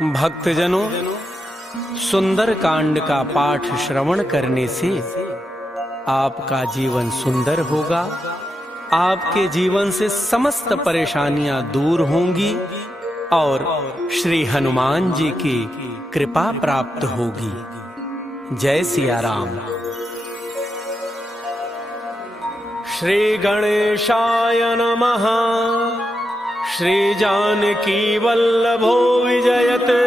भक्तजनों, सुंदर कांड का पाठ श्रवण करने से आपका जीवन सुंदर होगा। आपके जीवन से समस्त परेशानियां दूर होंगी और श्री हनुमान जी की कृपा प्राप्त होगी। जय सिया राम। श्री गणेशाय नमः। श्री जानकी वल्लभो विजयते।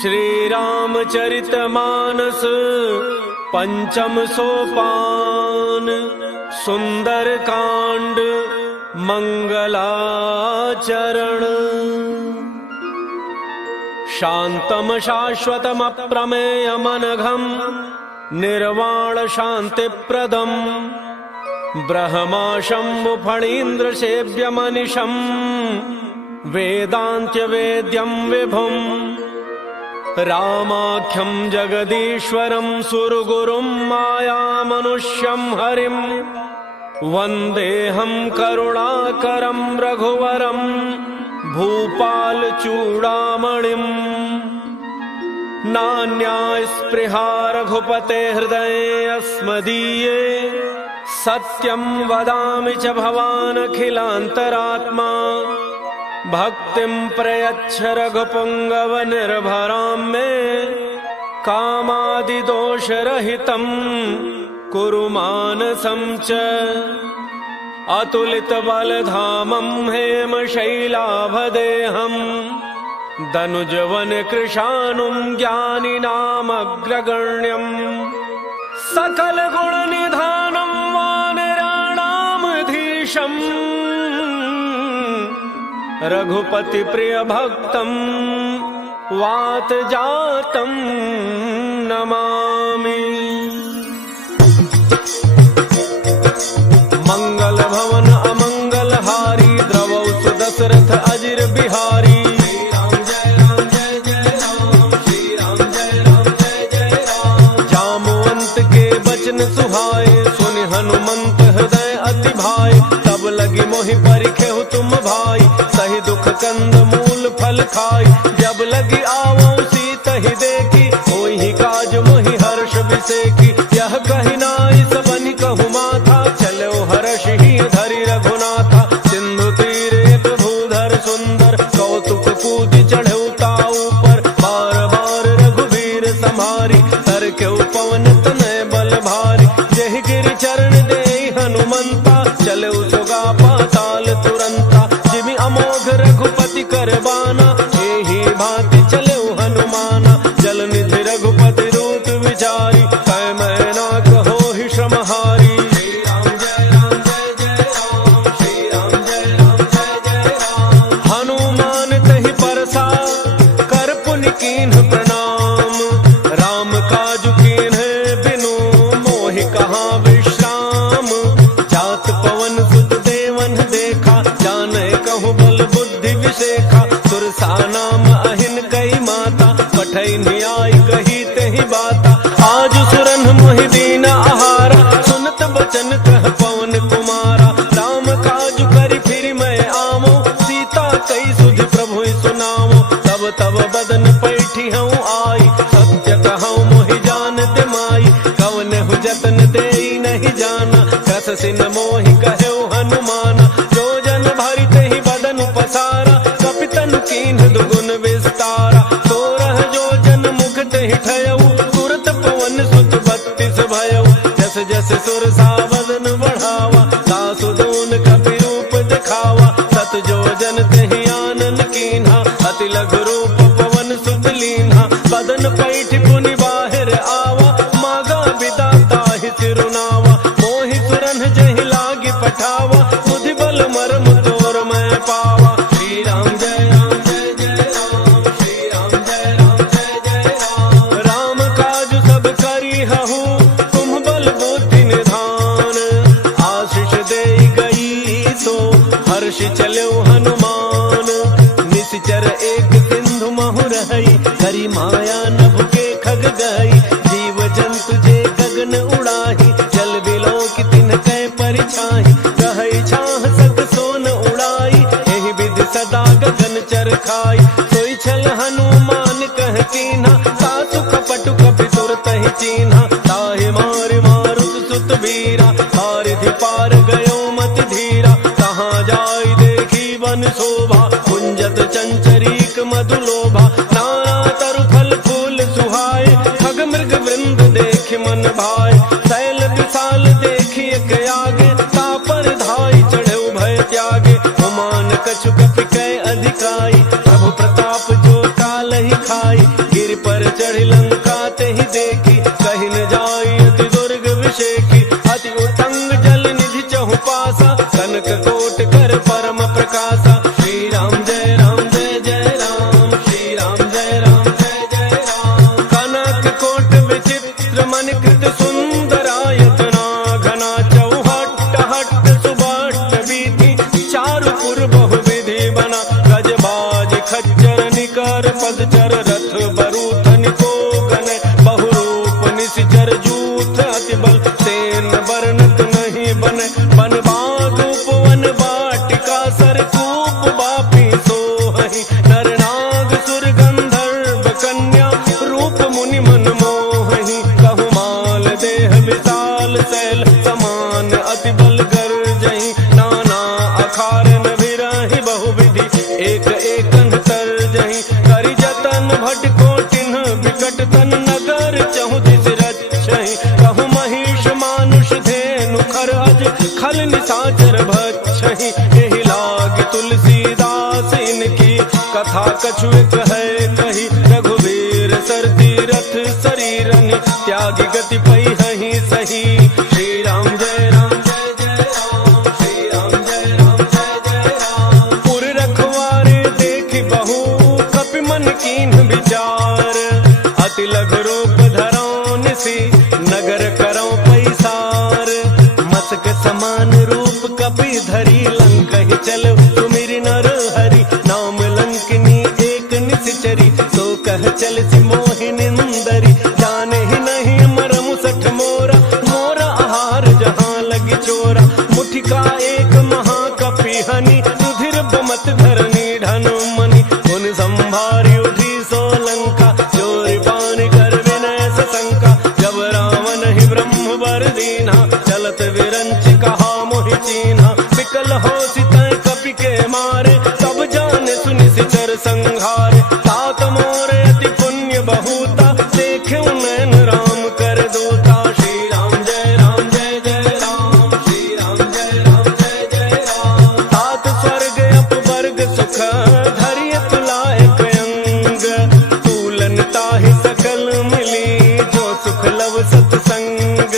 श्री रामचरितमानस पंचम सोपान। सुंदर कांड मंगलाचरण। शांतम शाश्वतम अप्रमेयमनघम निर्वाण शांतिप्रदम ब्रह्मा शंभु फणीन्द्र सेव्यमनिशं वेदांत्य वेद्यं विभुं रामाख्यं जगदीश्वरं सुरगुरुं मायामनुष्यं हरिं वन्देऽहं करुणाकरं रघुवरं भूपालचूडामणिम्। नान्या स्पृहा रघुपते हृदये अस्मदीये सत्यं वदामि च भवान् अखिलान्तरात्मा। भक्तिं प्रयच्छ रघुपुङ्गव निर्भरां मे कामादिदोषरहितं कुरु मानसं च। अतुलितबलधामं हेमशैलाभदेहं दनुजवनकृशानुं ज्ञानिनामग्रगण्यं सकलगुणनिधानं वानराणामधीशं रघुपति प्रिय भक्तं वातजातं नमामि। मंगल भवन अमंगलहारी द्रवौ सुदशरथ अजिर बिहारी। सुहाए सुनि हनुमंत हृदय अति भाई। तब लगी मोहि परिखेहु तुम भाई सही दुख कंद मूल फल खाई। जब लगी आवो सीतहि देखी होई काज मोहि हर्ष विसेकी। यह कहि नाई सबनि कहु माथा चलो हर्ष ही धरि रघुनाथा। सिंधु तीर एक भूधर सुंदर कौतुक कूदि चढ़ऊ ताऊ पर। बार बार रघुवीर संहारी तरकेउ पवन तनय बल भारी। जहि गिरि चरण देहि हनुमंता चले सुगा पाताल तुरंता। जिमि अमोघ रघुपति करबाना एहि भांति चले हनुमाना। जल निधि रघुपति रूप विचारी कै मैना कहो ही श्रमहारी। श्री राम जय राम जय जय राम। श्री राम जय राम जय जय राम। हनुमान तहि परसा कर पुनि कीन्ह प्रणाम। राम काजु कीन्ह बिनु मोहि कहाँ विश्राम। जात पवन सुत देवन देखा जाने कहु बल बुद्धि विशेखा। सुरसा नाम अहिन कई माता पठै न्याय कही तेहि बाता। आज सुरन मोहि दीन आहारा सुनत बचन कह पवन कुमारा। राम काज करि फिर मैं आवो सीता कई सुध प्रभु सुनावो। तब तब बदन पैठी हूँ आई सत्य कहूँ मोहि जानत माई। कवनहु जतन देई नहीं जाना कस सिन मोहि कहु हनुमाना। जो जन भरि तेहि बदन पसारा कपितन कीन्ह दुगुन विस्तारा। 16 जो जन मुख तेहि ठयऊ तुरत पवन सुत 32 भयऊ। जस जस सुरसा बदन बढ़ावा तासु दून कपि रूप दिखावा। सत जो जन तेहि आनन कीन्हा अति लघु रूप पवन सुत लीन्हा। बदन पैठि पुनि बाहिर आवा मागा बिदा ताहि तिरुनावा। मोहि सुरन जहि लागी पठावा बुद्धि बल मर्म तोर मैं पावा। श्री राम जय राम जय जय राम। श्री राम जय राम जय जय राम। राम काज सब करी हहु तुम बल बुद्धि निधान। आशीष देई गई तो हर्ष चलो हनुमान। निश्चर एक सिंधु महु रहई हरि माया नभ के खग गई। जीव जंतु जे गगन उड़ाही जल बिलो की तिन कै परिछाही। रहई छाह सक सोन उड़ाई एहि विधि सदा गगन चरखाई। सोई छल हनु हारिधि पार गयो मति धीरा, तहाँ जाय देखी वन शोभा, कुंजत चंचरीक मधुलोभा, नाना तरु फल फूल सुहाए, खग मृग वृंद देख मन भाए, शैल विशाल देखी एक आगे, तापर धाई चढ़े भय त्यागे, हुमान कछु कपि कै अधिकाई, प्रभु प्रताप जो काल ही खाई, गिर पर चढ़ लंका ते ही देखी, कहीं न जाई अति दुर्ग विषेखी, अति उत्तंग जल निधि चहु पासा, कनक कोट कर परम प्रकाशा, श्री राम जय राम जय जय राम, श्री राम जय राम जय जय राम, कनक कोट विचित्र मन कृत सुंदरायतना, घना चौहट हट सुबट बीती, चारु पुर बहु विधि बना, गजबाज खच्चर निकर पदचर, रथ बरूथन को गन, बहुरूप निशिचर जूथ अति बल, सेन वर्णत नहीं बन, बन बाग उपवन बाटिका, सरकूप बापी सोहहि, नर नाग सुर गंधर्व कन्या, रूप मुनि मन मोहहि, कहु माल देह विशाल शैल, समान अति बल गर्जहि, नाना अखारन विरहि बहुविधि, एक एकन तरजहि, करि जतन भट कोटिन विकट तन, नगर चहु दिस रक्षहि, कहु महिष मानुष धेनु खर अज, खल निशाचर भक्षहि, एहि लाग तुलसीदास इनकी, कथा कछु एक है कही, रघुवीर सर तीरथ शरीरन, त्यागी गति पहिहि सही, श्री राम जय राम जय जय राम, श्री राम जय राम जय जय राम, पुर रखवारे देखि बहु, कपि मन कीन्ह विचार, अति लघु रूप धरौ निसि, नगर करौ पैसार, मसक समान रूप कपि धरी, लंकहि चल सुमिरि नर हरि, नाम लंकिनी एक निशिचरी, तो कह चल सि मोहि निंदरी, जाने ही नहीं मरम सठ मोरा, मोरा आहार जहाँ लगी चोरा, मुठिका एक महाकपि हनि, रुधिर बमत धरनी ढन मनि, उन संभारी उठी सो लंका, चोरी पान कर विनय सशंका, जब रावण ही ब्रह्म वर दीन्हा, चलत विरंच कहा मोहि चीन्हा, विकल हो सितै कपि के मारे, तब जाने सुनि सिचर संहारे, तात मोरे अति पुण्य बहुता, देखे नैन राम कर दूता, श्री राम जय राम जय जय राम, श्री राम जय राम जय जय राम, तात स्वर्ग अपवर्ग सुख, धरिय तुलायक अंग, तूलन ताहि सकल मिली, जो सुख लव सत्संग,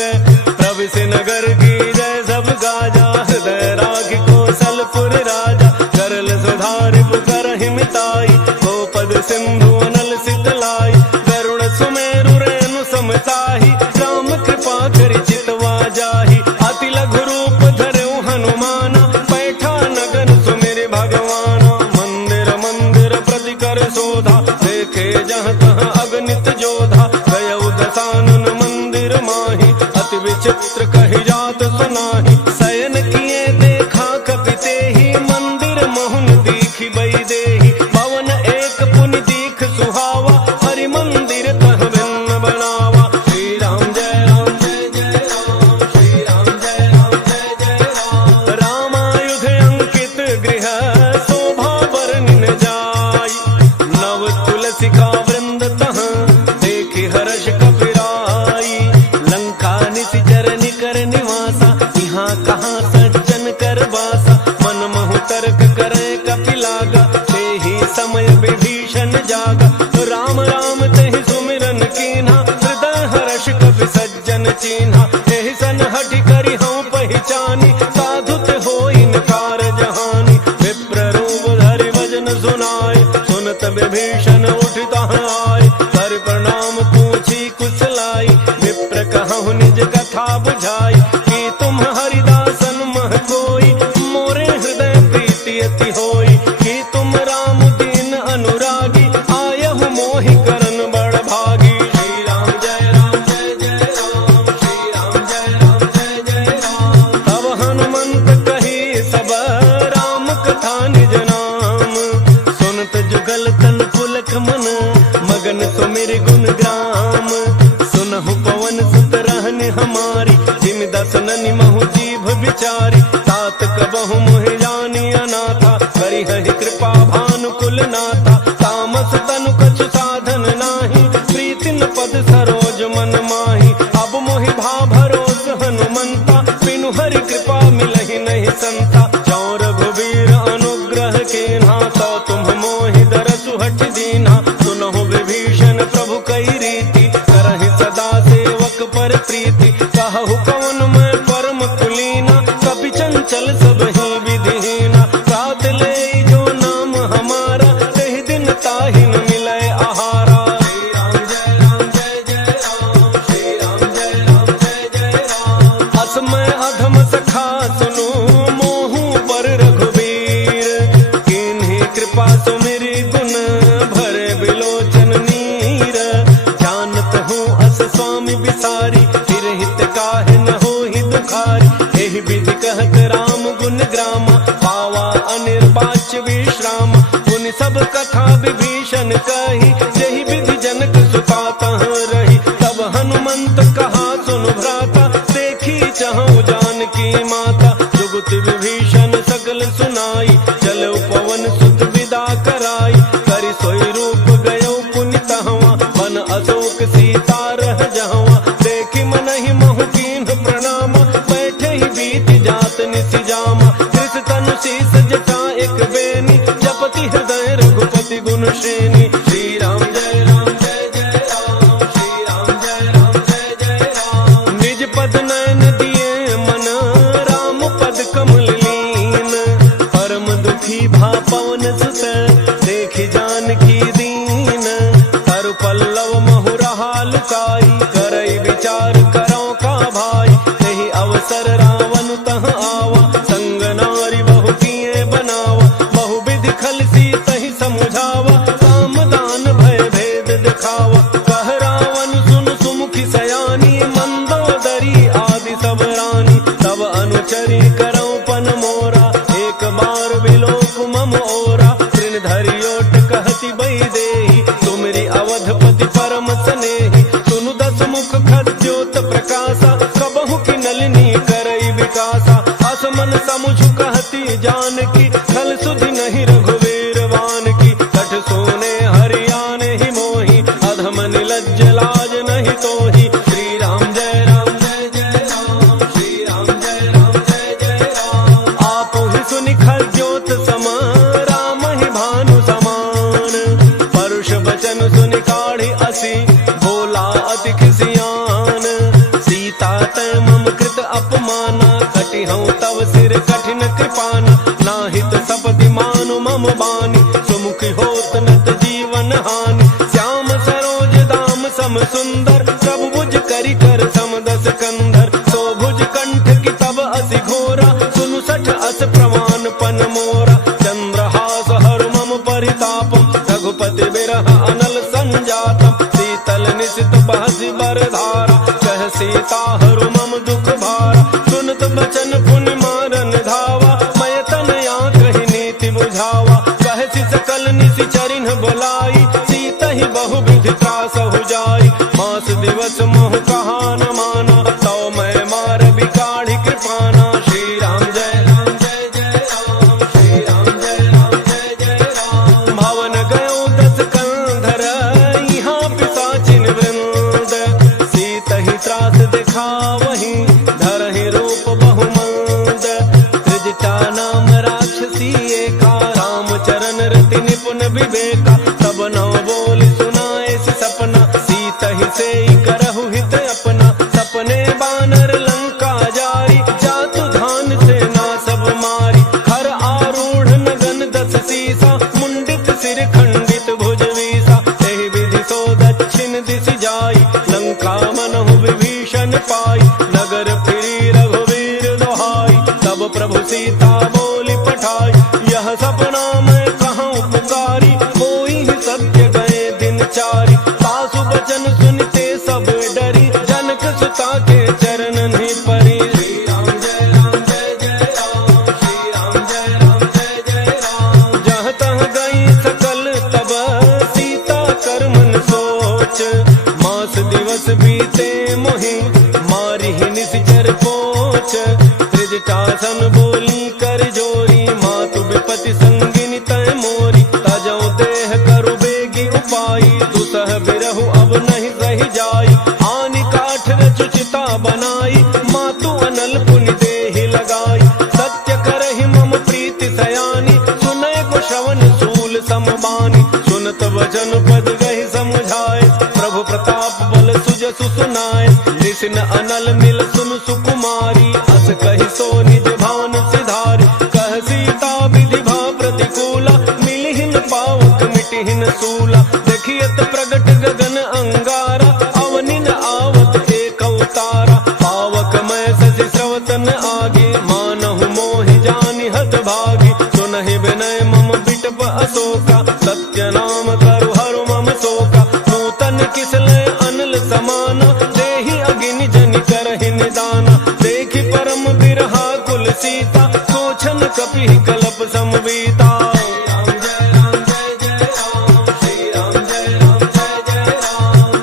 प्रविश नगर की जय सब गाजा, हृदय राग कौशलपुर राजा, करल सुधारि पुकारहि मिताई, गोपद सिंधु अनल सितलाई, गरुड़ सुमेरु रेणु समताहि, राम कृपा करि चितवा जाहि, अति लघु रूप धरऊ हनुमाना, बैठा नगन सुमिरि भगवाना, मंदिर मंदिर प्रति कर शोधा, देखे जहाँ तहाँ अगणित जोधा, गयउ दसानन मंदिर माहि, अति विचित्र कहि जात सुनाहि, शयन किए देखा कपि तेहि, मन गरीब बिचारी, तात कबहु मोहि जानी अनाथा, करी है कृपा भानुकुल नाथा। तामस तनु कछु साधन नाही, प्रीति न पद सरोज मन माही। अब मोहि भा भरोस हनुमंता, बिनु हरि कृपा मिलहि नहीं संता। जौं रघुबीर अनुग्रह कीन्हा, तो तुम मोहि दरसु हठ दीन्हा। सुनहु विभीषण प्रभु कई रीति, करहि सदा सेवक पर प्रीति। कहु कौन मैं परम कुलीना, कपि चंचल सब ही विधिहीना। रात ले जो नाम हमारा, तेहि दिन ताहि न मिलै आहारा। श्री राम जय राम जय जय राम, श्री राम जय राम जय जय राम। असमय अधम सखा सुनु, मोहु पर रघुबीर। किन्हीं कृपा सुमिरि गुण, भरे बिलोचन नीर। जानत हूँ अस स्वामी बिसारी, फिर हित काहे न होहि दुखारी। एहि विधि कहत राम गुण ग्रामा, पावा अनिर्वाच्य विश्राम। पुनि सब कथा विभीषण कही, जेहि विधि जनक सुता तह रही। तब हनुमंत कहा सुनु भ्राता, देखी चहु जानकी माता। जुगति विभीषण सकल सुनाई, चलऊ पवन सुत विदा कराई। करि सोई रूप गयो पुनि तहवा, बन अशोक सीता रह जहवा। देखि मनहि महु कीन्ह प्रणामा, बैठे ही बीत जात निसि जामा। कृष तनु शीस जटा एक बेनी, जपति हृदय रघुपति गुण श्रेणी। श्री राम जय राम जय जय राम, श्री राम जय राम जय जय राम। निज पद नयन दिए मन, राम पद कमल लीन। परम दुखी भा पवन सुत, देखि जानकी दीन। तरु पल्लव महु रहा लुकाई, करई विचार करौ का भाई। तेहि अवसर रावण तह आवा, संग नारी बहु किए बनावा। बहु विधि खल सीतहि समुझावा, काम दान भय भेद दिखावा। कह रावण सुन सुमुखी सयानी, मंदोदरी आदि सब रानी। तब अनुचरी करौ पन मोरा, एक बार बिलोक मम ओरा। तृण धरि ओट कहति बई देहि, तुमरी अवधपति परम स्नेही। सुनु दस मुख खद्योत प्रकाशा, कबहु की नलिनी करई विकासा। असमन समुझ कहती जानकी, खल सुधि नहीं रघुवीर वान की। कठ सोने हरियाने ही मोही, अधम निलज्ज लाज नहीं तोही। श्री राम जय राम जय जय राम, श्री राम जय राम जय जय राम। आपो ही सुनि खद्योत सम, राम ही भानु समान। परुष बचन सुनि काढ़ी असी, भोला अति खिसियान। सीता तै मम कृत अपमाना, कटिहउँ तव सिर कठिन कृपाना। नाहित सपदि मानु मम बानी, सुमुखी होत नत जीवन हानि। श्याम सरोज दाम सम सुंदर, प्रभु भुज करि कर सम दस कंधर। सो भुज कंठ की तब असि घोरा, सुनु सठ अस प्रमाण पन मोरा। चंद्रहास हर मम परितापम, रघुपति बिरह अनल संजातम। शीतल निशित बहसि बरधारा, कह सीता हरु मम दुख भारा। सुनत बचन पुनि मारन धावा, मैं तनया कहि नीति बुझावा। कहसि सकल निसि चरिन्ह बोलाई, सीता ही बहु विधि त्रासहु जाई। मास दिवस मोह कहा न माना, तो मैं मार बिकाढ़ी कृपाना। श्री राम जय राम जय जय राम, श्री राम जय राम जय जय राम। भवन गयो दस कंधर, यहाँ पिशाचिन वृंद। सीत ही त्रास दिखावहि, धरहि रूप बहुमंद। त्रिजटा नाम राक्षसी एका, राम चरण रति निपुण विवेका। तब नव बोल सुनाए सपना, सीत ही से करहु हित अपना। सपने बानर लंका जारी, जातु धान सेना सब मारी। हर आरूढ़ नगन दस सीसा, मुंडित सिर खंडित भुज वीसा। एहि विधि सो दक्षिण दिशि जाई, लंका मनहु विभीषण पाई। नगर फिरी रघुवीर दोहाई, तब प्रभु सीता बोली पठाई। यह सपना मैं कहूँ पुकारी, कोई ही सत्य गए दिन चारी। सासु बचन सुनते सब डरी, जनक सुता के चरण नहीं परी। श्री राम जय राम जय जय राम, श्री राम जय राम जय जय राम। जहाँ तहाँ गई सकल तब, सीता कर मन सोच। मास दिवस बीते मोहि, मारी ही निसिचर पोच। त्रिज दुर्चासन बोली कर जोरी, मातु विपति संगिनी तय मोरी। तजौ देह करु बेगी उपाई, दुसह बिरहु अब नहीं सही जाई। आनि काठ रचुचिता बनाई, मातु अनल पुनि देहि लगाई। सत्य करहि मम प्रीति सयानी, सुनय को श्रवण सूल समबानी। सुनत वचन पद गहि समझाए, प्रभु प्रताप बल सुजसु सुनाए। ऋषि न अनल मिल सुन सुकुमारी, अस कहि सो निज भान सिधारी। कह सीता विधि भा प्रतिकूला, मिलिहिन पावक मिटिहिन सूला। देखियत प्रगट गगन अंगारा, अवनि न आवत एक अवतारा। पावक मैं शशि स्रवतन आगे, मानहु मोहि जानि हत भागी। सुनहि विनय मम बिटप अशोका, सत्य नाम करु हरु मम शोका। नूतन किसलय अनल समाना, देहि अगिनि जनि करहि निदाना। देखि परम बिरहा कुल सीता, सोचन कपि कलप समबीता।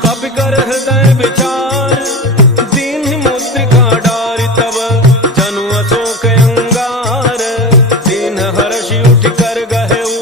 कपि कर हृदय विचार, दीन्हि मुद्रिका डारि तब। जनु अशोक अंगार, दीन हर्षि उठि कर गहेउ।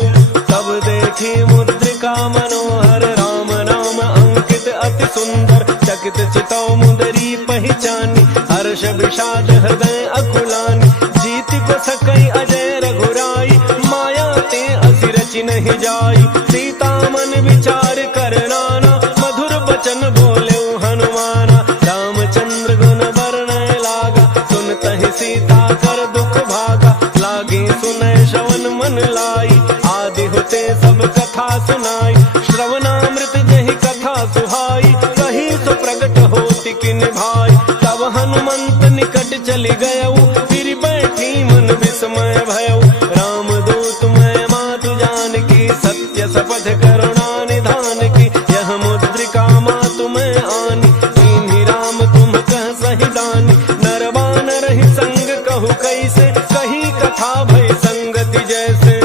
तब देखी मुद्रिका मनोहर, राम नाम अंकित अति सुंदर। चकित चितौ मुदरी पहिचानी, हर्ष विषाद हृदय अकुलानी। जीति को सकई अजय रघुराई, माया ते असि रचि नहीं जाई। सीता मन विचार कर नाना, मधुर बचन बोले हनुमाना। रामचंद्र गुण वर्णय लागा, सुनतहि सीता कर दुख भागा। लागी सुनय श्रवण मन लाई, आदि होते सब कथा सुनाई। श्रवणामृत जहि कथा सुहाई, कही सो प्रगट होति किन भाई। तब हनुमंत निकट चली गयऊ, फिर बैठी मन विस्मय भयऊ। राम दूत मैं मातु जानकी, सत्य शपथ करुणा निधान की। यह मुद्रिका मातु मैं आनी, दीन्हि राम तुम कह सही दानी। नर बानर ही संग कहु कैसे, कही कथा भय संगति जैसे।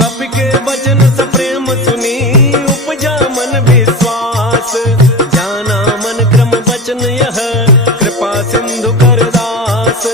कपि के वचन सप्रेम सुनी, उपजा मन विश्वास। जाना मन क्रम वचन यह, कृपा सिंधु कर दास।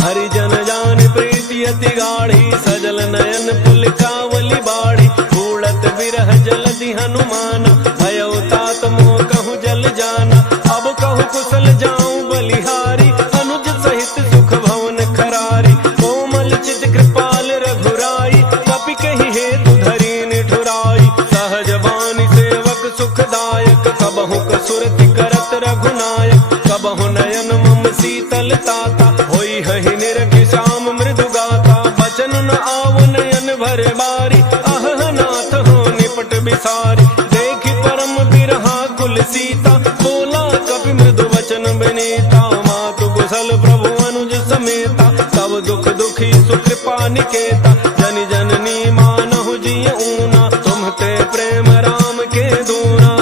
हरिजन जान प्रीति अति गाढ़ी, सजल नयन पुलकावली बाढ़ी। उड़त विरह जलधि हनुमाना, भयउ तात मोह कहूँ जल जाना। अब कहूँ कुशल जाऊं बलिहारी, अनुज सहित सुख भवन खरारी। कोमल चित कृपाल रघुराई, कपि कहि हेतु धरि निठुराई। सहज बानी सेवक सुखदायक, कबहु कसुरति करत रघुनायक। कबहु नयन मम शीतल ताता, होई हहि निरखि श्याम मृदु गाथा। बचन न आव नयन भर बारी, अहह नाथ हो निपट बिसारी। देखि परम बिरहा कुल सीता, बोला कपि मृदु वचन विनीता। मातु कुशल प्रभु अनुज समेता, तब दुख दुखी सुकृपा निकेता। जनि जननी मानहु जिय ऊना, तुम्हते प्रेम राम के दूना।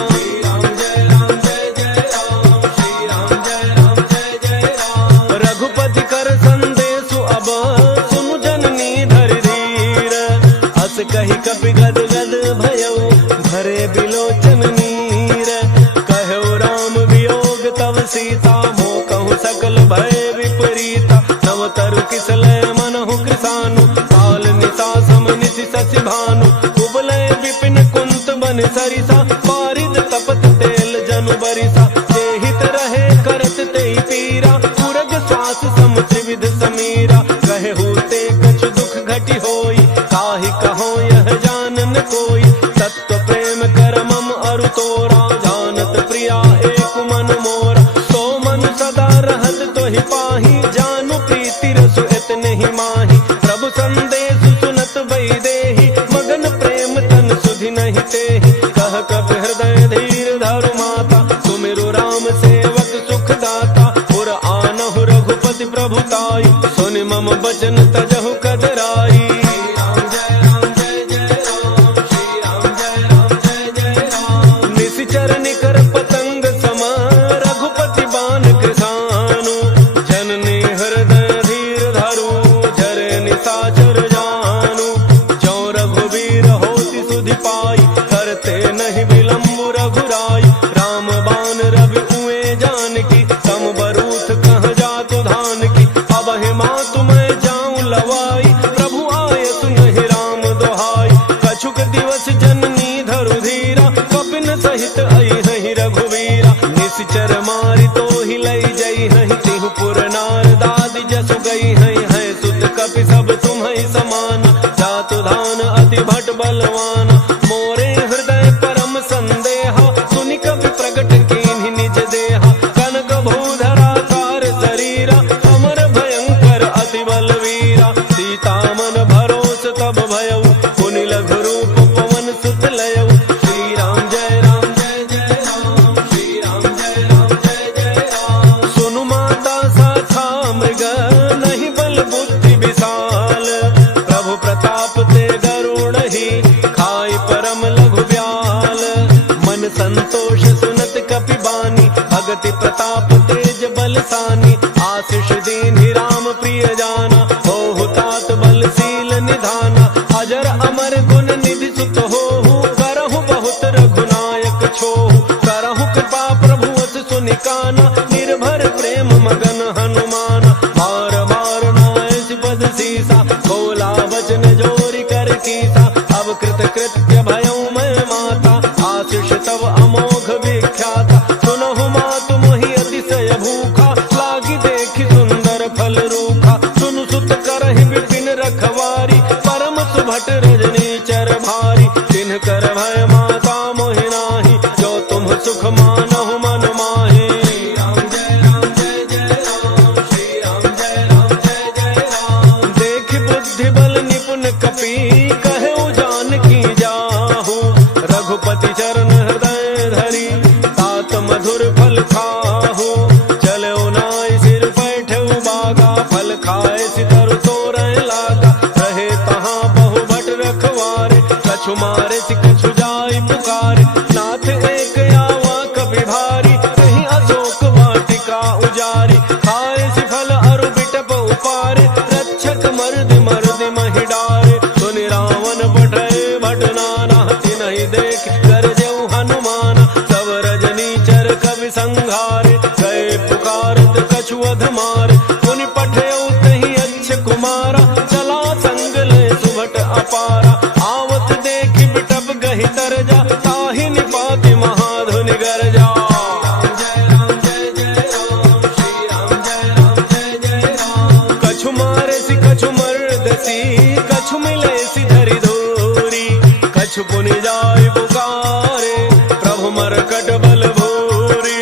रघुपति कर संदेशु अब, सुनु जननी धरि धीर। अस कहि कपि गद गद भयउ, भरे बिलोचन नीर। कहु राम वियोग तव सीता, मोह कहूँ सकल भय विपरीता। नव तरु किसलय मनहु कृसानु, काल निशा सम निशि शशि भानु। कुबलय विपिन कुंत बन सरिसा, पारिद तपत तेल जनु बरिसा। जेहित रहे करत तेहि पीरा, पुरग श्वास सम त्रिविध समीरा। कहे होते कछु दुख घटि होई, काहि कहो यह जानन कोई। तत्व प्रेम कर मम अरु तोरा, जानत प्रिया एक मन मोरा। सो मन सदा रहत तोहि पाही, जानु प्रीति रसु इतने ही माही। प्रभु संदेश सुनत वैदेही, मगन प्रेम तन सुधि नहीं तेहि। कह कपि हृदय धीर धरु माता, सुमिरु राम सेवक सुख दाता। पुर आनहु रघुपति प्रभुताई, सुनि मम बचन तजहु कदराई। निशिचर निकर पतंग सम, रघुपति बान कृसानु। जननी हृदय धीर धरु, झरे निशाचर जानु। जो रघुवीर होति सुधि पाई, करते नहीं विलम्ब रघुराई। राम बान रवि जान की, तम बरूथ कह जातु धान की। अब हिमा तुम्हें जाऊं लवाई, प्रभु आए सुनहि राम दोहाई। कछुक दिवस जननी धरु धीरा, कपिन सहित आई हहि रघुवीरा। निश्चर मारि तो ही लई जई हहि, तिहु पुर नार दादि जसु गई हई। है सुत कपि सब तुम्हि समान, जातु धान अति भट बलवान। मोरे हृदय परम संदेहा, सुनि कपि प्रगट कीन्हि निज देहा। कनक भूधरा कार शरीरा, अमर भयंकर अति बलवीरा। सीता मन भरोस तब भयउ, पुनि लघु रूप पवन सुत लयउ। श्री राम जय राम जय जय राम, श्री राम जय राम जय जय राम। सुनु माता सा था मृग, नहीं बल बुद्धि विशाल। प्रभु प्रताप ते गरुण ही, खाई परम लघु ब्याल। मन संतोष सुनत कपि बानी, भगति प्रताप तेज बलसानी। आशीष दीन्हि राम प्रिय जाना, होहु तात बलशील निधाना। अजर अमर गुण निधि सुत होहु, करहु बहुत रघुनायक छोहु। करहु कृपा प्रभु अस सुनि काना, निर्भर प्रेम मगन हनुमाना। बार बार नायस पद सीसा, बोला वचन जोरि कर कीसा। अब कृत कृत्य भयउ मैं माता, आशीष तब अमोघ विख्याता। सुनहु मातु मोहि अतिशय भूखा, लागी देखि सुंदर फल रूखा। सुनु सुत करहि विपिन रखवारी, परम सुभट रजनी चर भारी। तिन्ह कर भय माता मोहि नाही, जो तुम सुख मानहु मन माहि। श्री राम जय राम जय जय राम, श्री राम जय राम जय जय राम। देखि बुद्धि बल निपुण कपि, कहउ जानकी जाहु। रघुपति चरण हृदय धरी, तात मधुर फल खाहु। चलउ नाइ सिर बैठउ बागा, फल खाए सितरु तोरय लागा। रहे तहाँ बहु भट रखवारे, कछु मारे सि कछु जाई पुकारे। नाथ एक आवा कपि भारी, कहीं अशोक वाटिका उजारी। खाए सि फल अरु बिटप उपारे, रक्षक मर्दि मर्दि महि डारे। सुनि रावण पठय भट नाना, तिनहि देख गरजउ हनुमाना। तब रजनी चर कवि संघारे, गए पुकारत कछु अध मारे। पुनि पठयउ तहि अच्छ कुमारा, चला संग ले सुभट अपारा। आवत देखि बिटप गहि तरजा, ताहि निपाति महाधुनि गरजा। जय राम जय जय राम, श्री राम जय राम जय जय राम। कछु मारे सि कछु मर्दसी, कछु मिले सि धरि धूरी। कछु पुनि जाय पुकारे, प्रभु मरकट बल भूरी।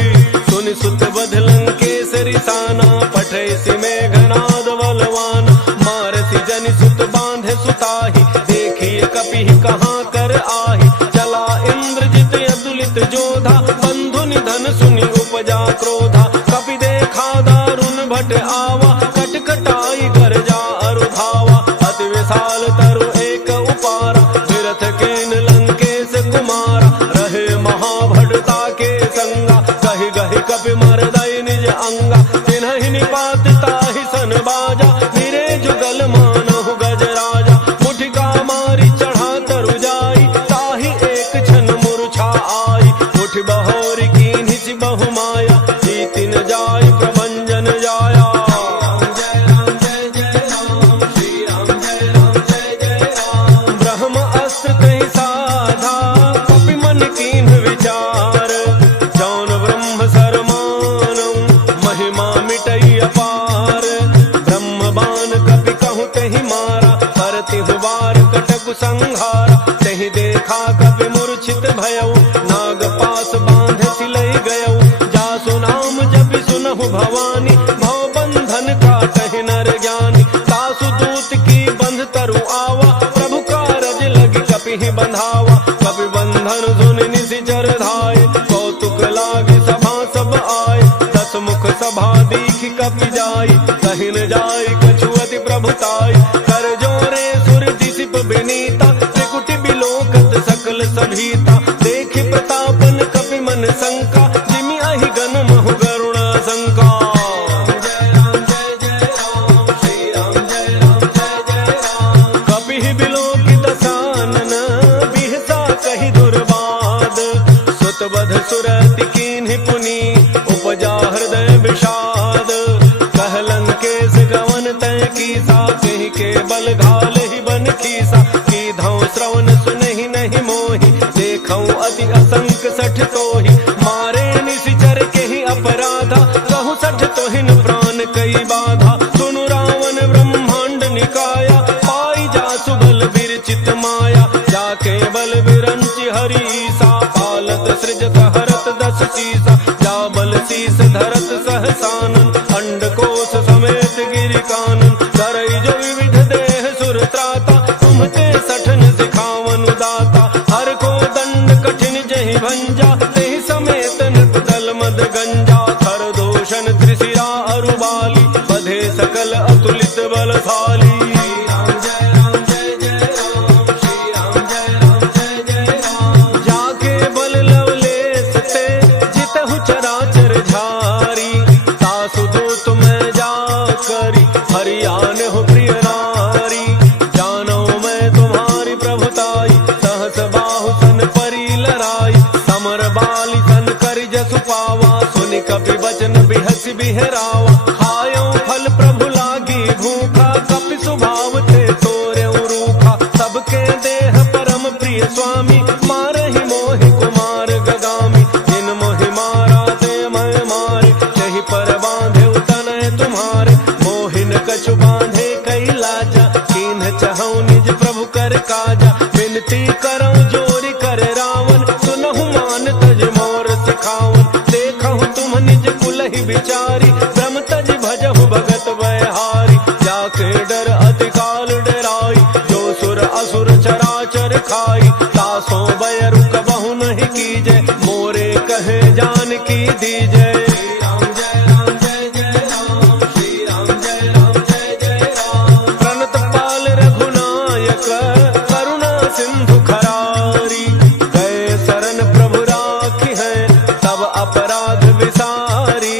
सुनि सुत बध लंकेसरि साना, पठय सि मेघनाद बलवान। मारसि जनि सुत बांधे सुताहि, देखिए कपि कहाँ कर आहि। चला इंद्रजित अतुलित जोधा, बंधु निधन सुनि उपजा क्रोधा। कपि देखा दारुण भट आवा, कटकटाई गरजा अरु धावा। अति विशाल तरु एक उपारा, विरथ केन लंकेश कुमारा। रहे महाभटता के संगा, कहि गहि कपि मरदई निज अंगा। तिन्हि निपात ताहि सन बाजा, फिरे जुगल मानहु गजराजा। मुठिका मारी चढ़ा तरु जाई, ताहि एक क्षण मूर्छा आई। मुठि बहोरी कीन्हि सि बहु माया, जीति न जाय प्रभंजन जाया। जय राम जय जय राम, श्री राम जय राम जय जय राम। ब्रह्म अस्त्र कहि साधा, कपि मन कीन्ह विचार। जौन ब्रह्म सरमानउ, महिमा मिटई अपार। ब्रह्म बाण कपि कहु तहि मारा, परतिहु बार कटकु संहारा। तहि देखा कपि मूर्छित भयउ, नाग पास बांध सिलई गयउ। जासु नाम जपि सुनहु भवानी, भव बंधन काटहि नर ज्ञानी। तासु दूत की बंध तरु आवा, प्रभु कारज लगी कपि बंधावा। कपि बंधन सुनि निशिचर धाय, कौतुक लागे सभा सब आए। दस मुख सभा दीखि कपि जाई, कहि न जाय कछु अति प्रभुताई। कर जोरे सुर दिसिप विनीता, त्रिकुटि बिलोकत सकल सभीता। देखि प्रतापन कपि मन शंका, जिमि अहि गन महु गरुणा शंका। जय राम जय जय राम, श्री राम जय राम जय जय राम। कपि बिलोकि दसानन, बिहसा कहि दुर्बाद। सुत बध सुरति कीन्हि पुनि, उपजा के बल घाल ही बन खीसा की धौ श्रवण सुनहि नहीं मोहि देखऊं अति असंक सठ तोहि मारे निशिचर के ही अपराधा कहूँ सठ तोहिन प्राण कई बाधा सुनु रावण ब्रह्मांड निकाया पाई जासु बल विरचित माया जाके बल विरंचि हरीसा पालत सृजत हरत दस शीसा जा बल शीस धरत सहसानन अंडकोश समेत गिरि कानन करई जो विविध देह सुर त्राता तुमते सठन सिखावन दाता हर को दंड कठिन जहि भंजा तेहि समेत नृप दल मद गंजा खर दोषण त्रिशिरा अरुबाली बधे सकल अतुलित बलशाली जाके बल लवलेश ते जितहु चराचर झारी तासु दूत मैं जा करी हरियाण हो प्रिय नारी जानो मैं तुम्हारी प्रभुताई सहस बाहु सन परी लड़ाई समर बाली सन करि जसु पावा सुनि कपि बचन बिहसि बिहरावा खायो फल प्रभु लागी भूखा कपि स्वभाव थे तोर्यउ रूखा सबके देह परम प्रिय स्वामी मारहि मोहि कुमार गगामी जिन मोहि मारा ते मैं मारे तहि पर बांधे तनय तुम्हारे मोहिन कछु बांधे कई लाजा कीन्ह चहु निज प्रभु कर काजा विनती करऊं जोरि कर रावण सुनहु मान तज मोर सिखावन देखहु तुम निज कुलहि बिचारी ब्रह्म तज भजहु भगत वैहारी जाके डर अति काल डराई जो सुर असुर चराचर खाई तासो बैरु कबहु नहीं कीजय मोरे कहे जान की दीजय प्रणत पाल रघुनायक करुणा सिंधु खरारी गए शरण प्रभु राखी है तब अपराध विसारी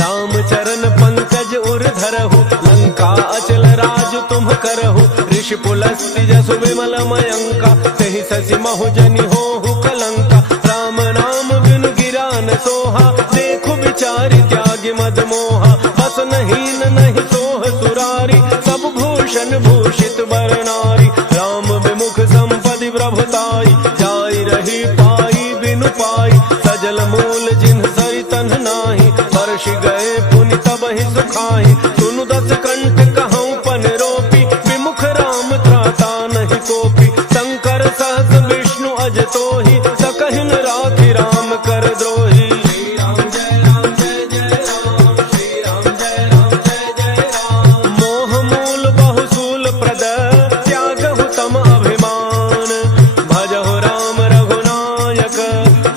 राम चरण पंकज उर धरहु लंका अचल राज तुम करहु ऋषि पुलस्त्य जसु विमल मयंका तेहि ससि महु जनि होहु कलंका राम नाम बिनु गिरा न सोहा देखु विचारि त्यागि मद मोहा बस नहीं नहीं सोह सुरारी सब भूषण भूषित बर नारी राम विमुख संपदि प्रभुताई जाई रही पाई बिनु पाई सजल मूल जिन्ह सरि तन्ह नाही वर्ष गए पुनि तब ही सुखाई सुनु दस कंठ कहूँ पन रोपी विमुख राम त्राता नहीं कोपी शंकर सहस विष्णु अज तोहि सकहिन राखि राम कर द्रोही मोह मूल बहुसूल प्रद त्यागहु तम अभिमान भजहु राम रघुनायक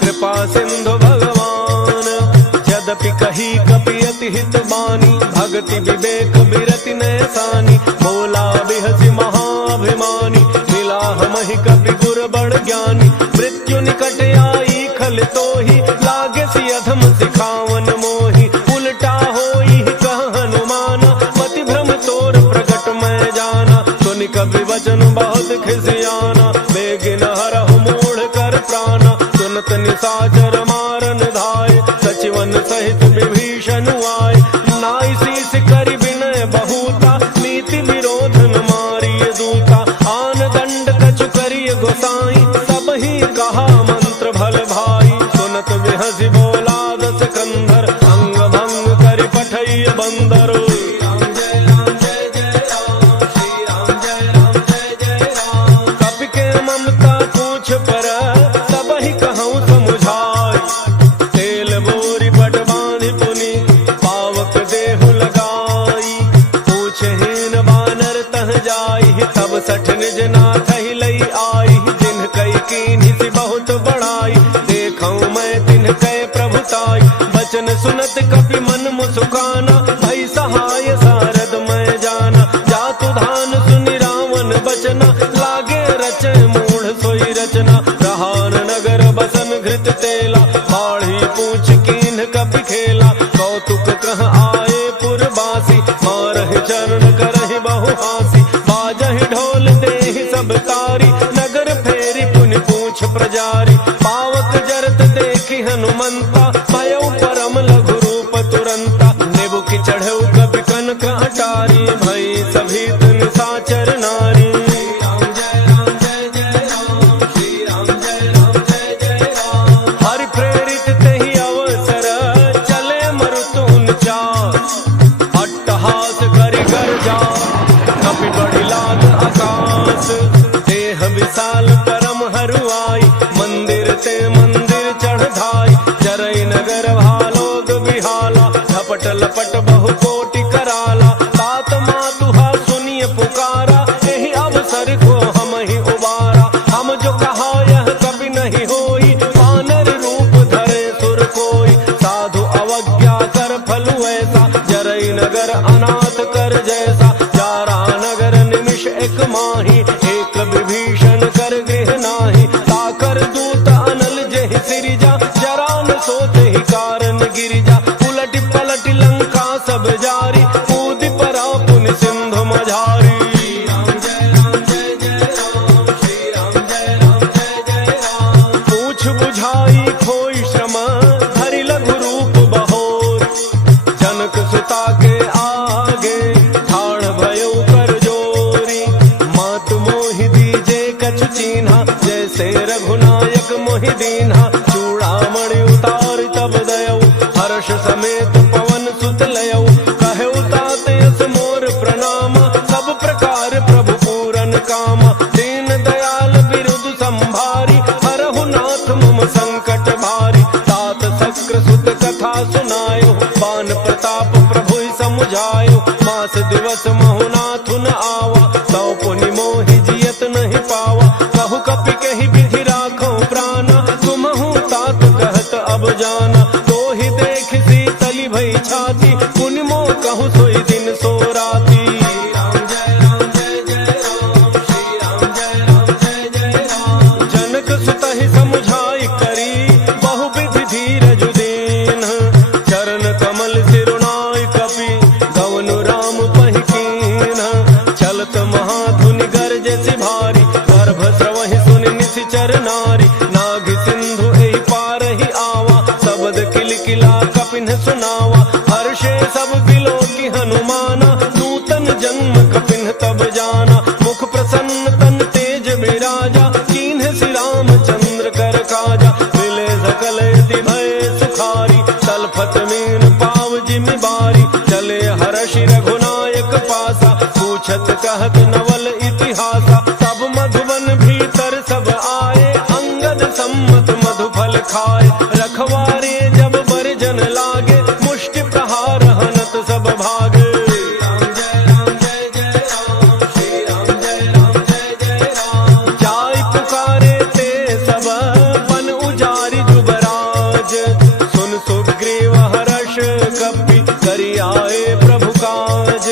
कृपा सिंधु भगवान यद्यपि कही कपि अति हित बानी भक्ति विवेक बिरति नैसानी बोला बिहसि महाभिमानी मिला हमहि कपि गुर बड़ ज्ञानी मृत्यु निकट आई खल तोहि लागे सि अधम सिखावन मोहि उल्टा होई कह हनुमाना मति भ्रम तोर प्रकट मैं जाना सुनि कपि वचन बहुत खिसियाना बेगिन हरहु मूढ़ कर प्राणा सुनत निशाचर मारन धाय सचिवन सहित विभीषण आए नाई शीस करि विनय बहुता नीति विरोध न मारिय दूता आन दंड कछु करिय गोसाई सब ही कहा मंत्र भल भाई सुनत बिहसि बोला दस कंधर अंग भंग करि पठैय बंदर कपि के ममता पूछ पर तब ही कहूँ समुझाई तेल बोरी पट बांधि पुनि पावक देहु लगाई पूछहीन बानर तह जाई तब सठ निज नाथ ही लई आई जिन कई कीन्हि सि बहुत बड़ाई देखऊं मैं तिन्ह कय प्रभुताई बचन सुनत कपि मन मुसुकाना भई सहाय सारद मैं जाना जातु धान सुनि रावण बचना लागे रच मूढ़ सोई रचना प्रहार नगर बसन घृत तेला बाढ़ी पूछ कीन्ह कपि खेला कौतुक कह आए पुरबासी मारहि चरण करहि बहु हासी बाजहि ढोल देहि सब तारी नगर फेरी पुनि पूछ प्रजारी पावक जरत देखि हनुमंता भयउ परम लघु रूप तुरंता नेबु की चढ़ऊ कपि कनक अटारी भई सभी निशाचर झपट लपट बहु कोटि कराला, तात मातुहा सुनिय पुकारा, यही अवसर को हम ही उबारा। हम जो कहा यह कभी नहीं होई, वानर रूप धरे सुर कोई, साधु अवज्ञा कर फल ऐसा, जरई नगर अनाथ कर जैसा, जारा नगर निमिष एक माही, एक विभीषण कर गृह नाही, ताकर दूत अनल जहि सिरिजा, जरा न सोते ही कारण गिरिजा, उलट पलट लंका सब जारी, कूद परा पुन सिंधु मझारी। पूछ बुझाई खोई श्रम, धरि लघु रूप बहोर, जनक सुता के आगे ठाड़ भयो कर जोरी, मात मोहि दीजे कछु चीन्हा, जैसे रघुनायक मोहि दीन्हा, चूड़ामणि उतार तब दयौ, हर्ष समेत पवन सुत लयौ, कहौ तात यस मोर प्रणाम, सब प्रकार प्रभु पूरन काम, दीन दयाल बिरुद संभारी, हरहु नाथ मम संकट भारी, तात शक्र सुत कथा सुनायो, बान प्रताप प्रभु समुझायो, मास दिवस महु नाथुन आवा, सौ पुनि मोहि जियत नहीं पावा, कहु कपि कहि विधि राखो प्राणा, तुमहु तात कहत अब जाना, तो ही देख शीतली भई छाती, पुनि मोह कहु सोई दिन सो राती। जनक सुत ही समुझाई करी, बहु विधि धीरज दीन, चरण कमल सिरुनाई कपि, गवनु राम पहि कीन, चलत महाधुनि गरजे सिभारी, गर्भ स्रवहि सुनि निशिचर नारी, नाग सिंधु एहि पार ही आवा, शब्द किलकिला कपिन सुनावा, हर्षे सब बिलो की हनुमाना, नूतन जन्म कपिन तब जाना, मुख प्रसन्न तन तेज विराजा, कीन्ह श्री रामचंद्र कर काजा, मिले सकल यति भय सुखारी, तलफत मीन पाव जिमि बारी, चले हर्षि रघुनायक पासा, पूछत कहत नवल इतिहासा, तब मधुबन भीतर सब आए, अंगद सम्मत मधु फल खाए, रखवारे जब बरजन लागे, मुष्टि प्रहार हनत सब भागे। जाय पुकारे ते सब बन उजारी जुबराज, सुन सुग्रीव हर्ष कपि करि आए प्रभु काज,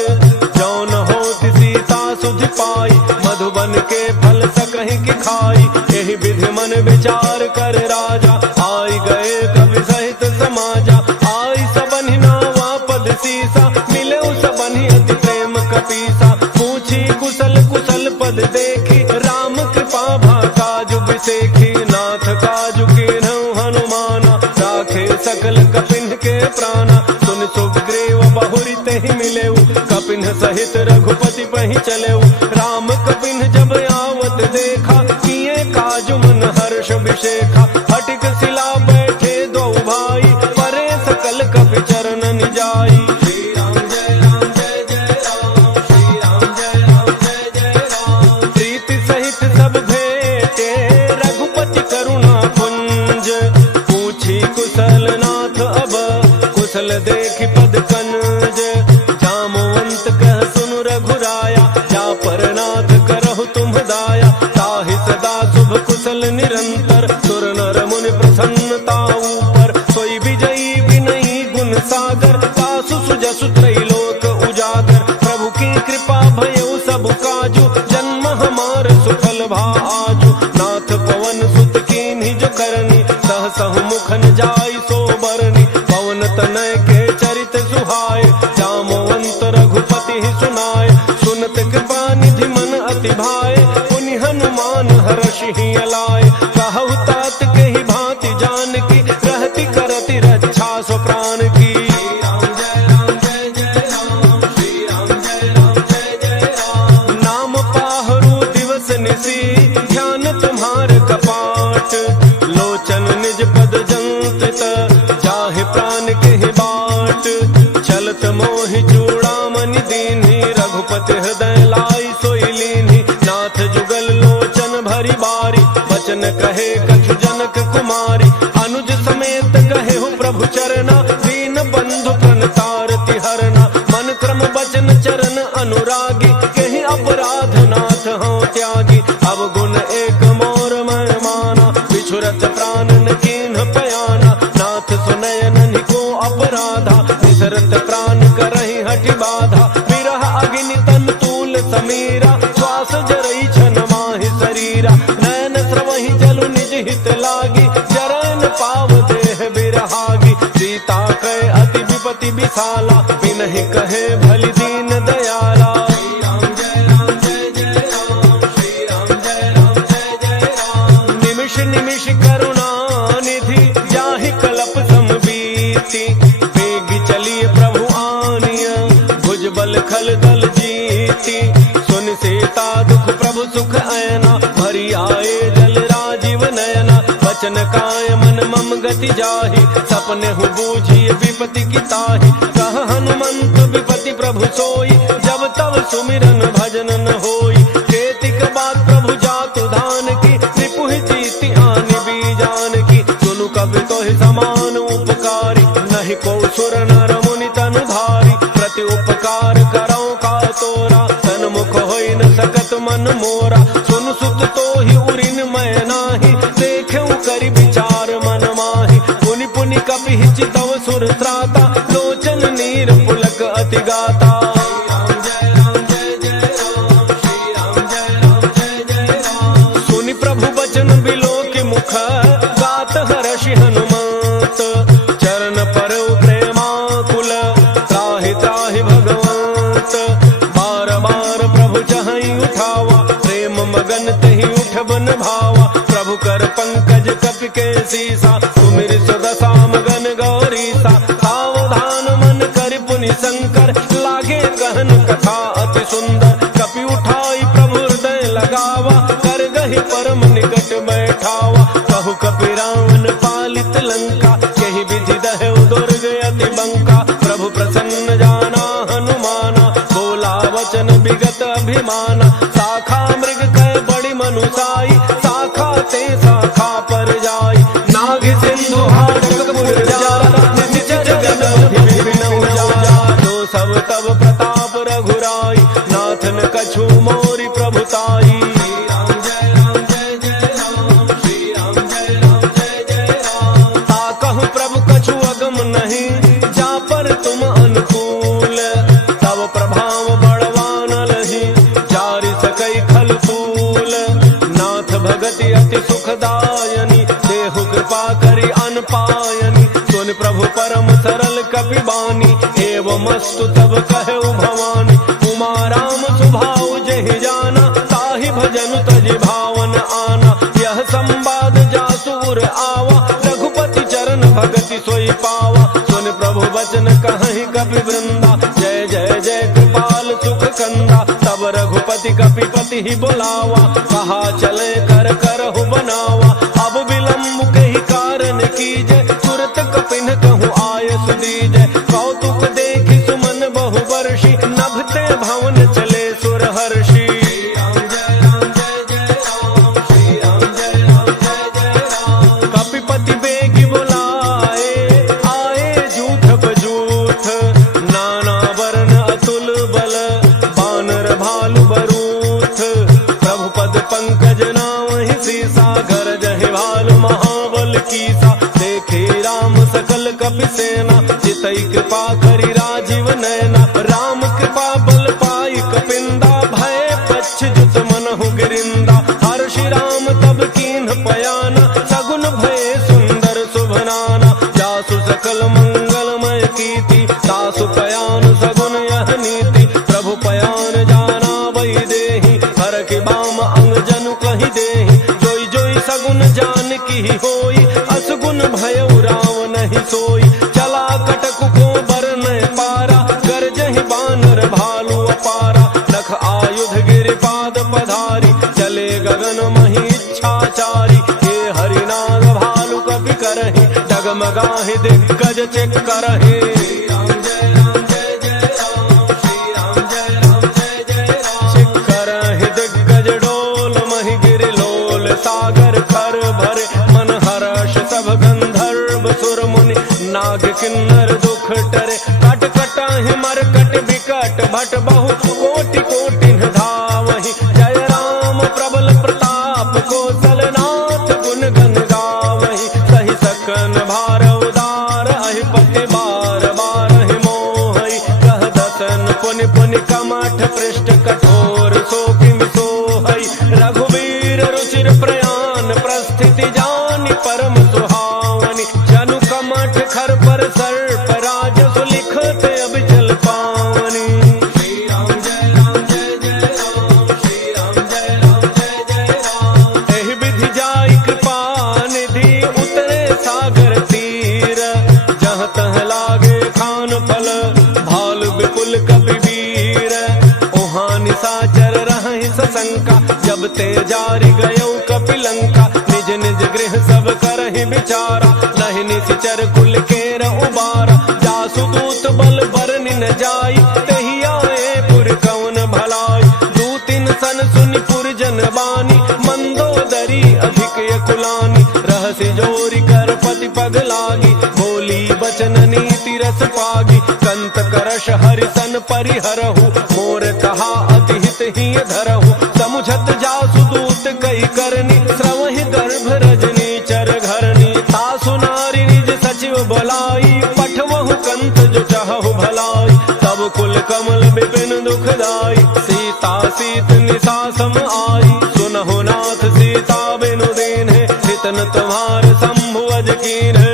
जौन होत सीता सुध पाई, मधुबन के फल सकहि की खाई, यही विधि मन विचार कर राजा, आई गए कवि सहित समाजा, आई सबनि नावा पद सीसा, मिले सबनि अति प्रेम कपीसा, पूछी कुशल कुशल पद देखी, राम कृपा भा काजु बिसेखी, नाथ काजु कीन्हु हनुमाना, राखे सकल कपिन के प्राणा, सुन सुग्रीव बहुरी तेहि मिलेउ, कपिन सहित रघुपति पहि चलेउ, राम कपिन जब आवत देखा, किए काजु मन हर्ष विशेखा, हटिक सिला बैठे दो भाई, परे सकल कपि चरणन जाई। श्री राम जय राम जय जय राम, श्री राम जय राम जय जय राम, प्रीति सहित सब भेटे, रघुपति करुणा पुंज, पूछी कुशल नाथ अब, कुशल देखि पद कंज, जामवंत कह सुनु रघुराया, जा पर नाथ करहु तुम दाया, ताहि सदा शुभ कुशल निरंतर, सुर नर मुनि प्रसन्नता ऊपर, सोई विजयी विनयी गुण सागर, सासु सुजसु त्रैलोक उजागर, प्रभु की कृपा भयउ सब काजु, जन्म हमार सुफल भा आजु, नाथ पवन सुत कीन्हि जो करनी, सहसहु मुख न जाई सो बरनी, पवन तनय के चरित सुहाए, जामवंत रघुपति ही सुनाए, सुनत कृपा निधि मन अति भाए, पुनि हनुमान हर्षि ही अलाए, कहु तात के ही भांति जानकी, रहति करति रक्षा सो प्राण की। राम जय जय अपराध नाथ हो त्यागी। अब गुण एक मोर मैं माना, बिछुरत प्राण न कीन्ह पयाना। नाथ सुनयन को अपराधा, निसरत प्राण करहि हठि बाधा। विरह अग्नि तन तूल समीरा, श्वास जरई छन माहि शरीरा। नैन स्रवहि जलु निज हित लागी, जरन पाव देह बिरहागी। सीता कहे अति विपति विशाला, बिनहि कहे भली दीन दयाला। निमिष निमिष करुणा निधि, जाहि कलप समबीति। बेग चलिए प्रभु आनिया, भुज बल खल दल जीती। सुन सीता दुख प्रभु सुख ऐना, भरी आए जल राजीव नयना। वचन काय मन मम गति जाहि, सपने हु बूझिए विपति की ताहि। कह हनुमंत विपति प्रभु सोई, जब तब सुमिरन भजन न होई। केतिक बात प्रभु जातु धान की, रिपुहि जीति आनि बीजान की। सुनु कवि तोहि समान उपकारी, नहीं को सुर नर मुनि तनु धारी। प्रति उपकार करौ का तोरा, सन्मुख होई न सकत मन मोरा। सुन सुत तोहि उरिन मैं नाही, देखेउ करि विचार मन माहि। पुनि पुनि कपि चितव सुर त्राता, लोचन नीर पुलक अति गाता। सुनि प्रभु बचन बिलो के मुख, गात हर्षि हनुमंत। चरण परौ प्रेमाकुल, त्राहि त्राहि भगवंत। बार बार प्रभु चहई उठावा, प्रेम मगन तहि उठ बन भावा। प्रभु कर पंकज कपि के सीसा, सुमिर सुदशा मगन गौरीसा। सावधान मन कर पुनि शंकर, लागे गहन कथा अति सुंदर। कपि उठाई प्रभु हृदय लगावा, कर गहि परम निकट बैठावा। कहु कपि रावण पालित लंका, यही विधि दहु दुर्ग अति बंका। प्रभु प्रसन्न जाना हनुमाना, बोला वचन विगत अभिमाना। शाखा मृग कह बड़ी मनुसाई, शाखा ते शाखा पर जाई। नाग सिंधु हाटक पुरजारा, निश्चर गगन विपिन उजाला। जो सब तब प्रताप रघुराई, नाथन कछु मोरि प्रभुताई। ताकहु प्रभु कछु अगम नहीं, जा पर तुम अनुकूल। तब प्रभाव बड़वान लही, जारि सकई खल फूल। नाथ भगति अति सुखदायनी, देहु कृपा करि अनपायनी। सुन प्रभु परम सरल कपि बानी, एवमस्तु तब कहु भवानी। उमा राम सुभाउ जहि जाना, ताहि भजन तजि भावन आना। यह संवाद जासुर आवा, रघुपति चरण भगति सोई पावा। सुन प्रभु वचन कहि कपि वृंदा, जय जय जय कृपाल सुख कंदा। तब रघुपति कपिपति ही बुलावा, कहा चले कर करहु बनावा। अब विलम्ब कहि कारण कीजय, तुरत कपिन कहूँ आय सुदीजय। कौतुक देखि सुमन बहु वर्षि, नभते भवन चले सुर हर्षि। कपिपति बेगी बुलाए, आए जूठ बजूठ। नाना वर्ण अतुल बल, बानर भालु बरूथ। प्रभु पद पंकज नामहि सीसा, घर जहि भालु महाबल कीसा। देखे राम सकल कपि सेना, चितई कृपा करि राजीव नयना। राम कृपा बल पाई कपिंदा, भय पच्छ जुत मनहु गिरिंदा। हर्षि राम तब कीन्ह पयाना, सगुन भय सुंदर शुभनाना। जासु सकल मंगलमय कीर्ति, तासु पयान सगुन यह नीति। प्रभु पयान जाना वही देहि, हर के बाम अंग जनु कहि देहि। जोई जोई सगुन जान की होई, असगुन भयउ राम नहीं सोई। चला कटक को बरन पारा, गरजहि बानर भालु अपारा। लख आयुध गिरिपाद पधारी, चले गगन मही इच्छाचारी। हे हरिनाग भालु कपि करहि, डगमगाहि दिग्गज चेक करहि। चिक करहि दिग्गज डोल, महि गिरि लोल। सागर कर भरे मन हर्ष, सब गंधर्व सुर मुनि। नाग किन्नर दुख टरे, कट कटाहि मरकट बिकट। भट बहु कोटि कोटि धार। ते जारी गयो कपिलंका, निज निज गृह सब करहि विचारा, नहीं निश्चर कुल केर उबारा, जासु दूत बल बरनि न जाई, तहि आए पुर कौन भलाई, दूतिन सन सुनि पुर जन बानी, मंदोदरी अधिक कुलानी, रहसि जोरी कर पति पग लागी, बोली बचन नीति रस पागी, कंत करश हरिसन परिहरहु, मोर कहा अति हित ही धरहु, समुझत जासु दूत कई करनी, श्रवहि गर्भ रजनी चर घरनी, तासु नारी निज सचिव बलाई, पठवहु कंत जो चाहु भलाई, तब कुल कमल विपिन दुखदाई, सीता सीत निशा सम आई, सुनहु नाथ सीता बिनु दीन्हे, हितन तुम्हार शंभु अज कीन्हे।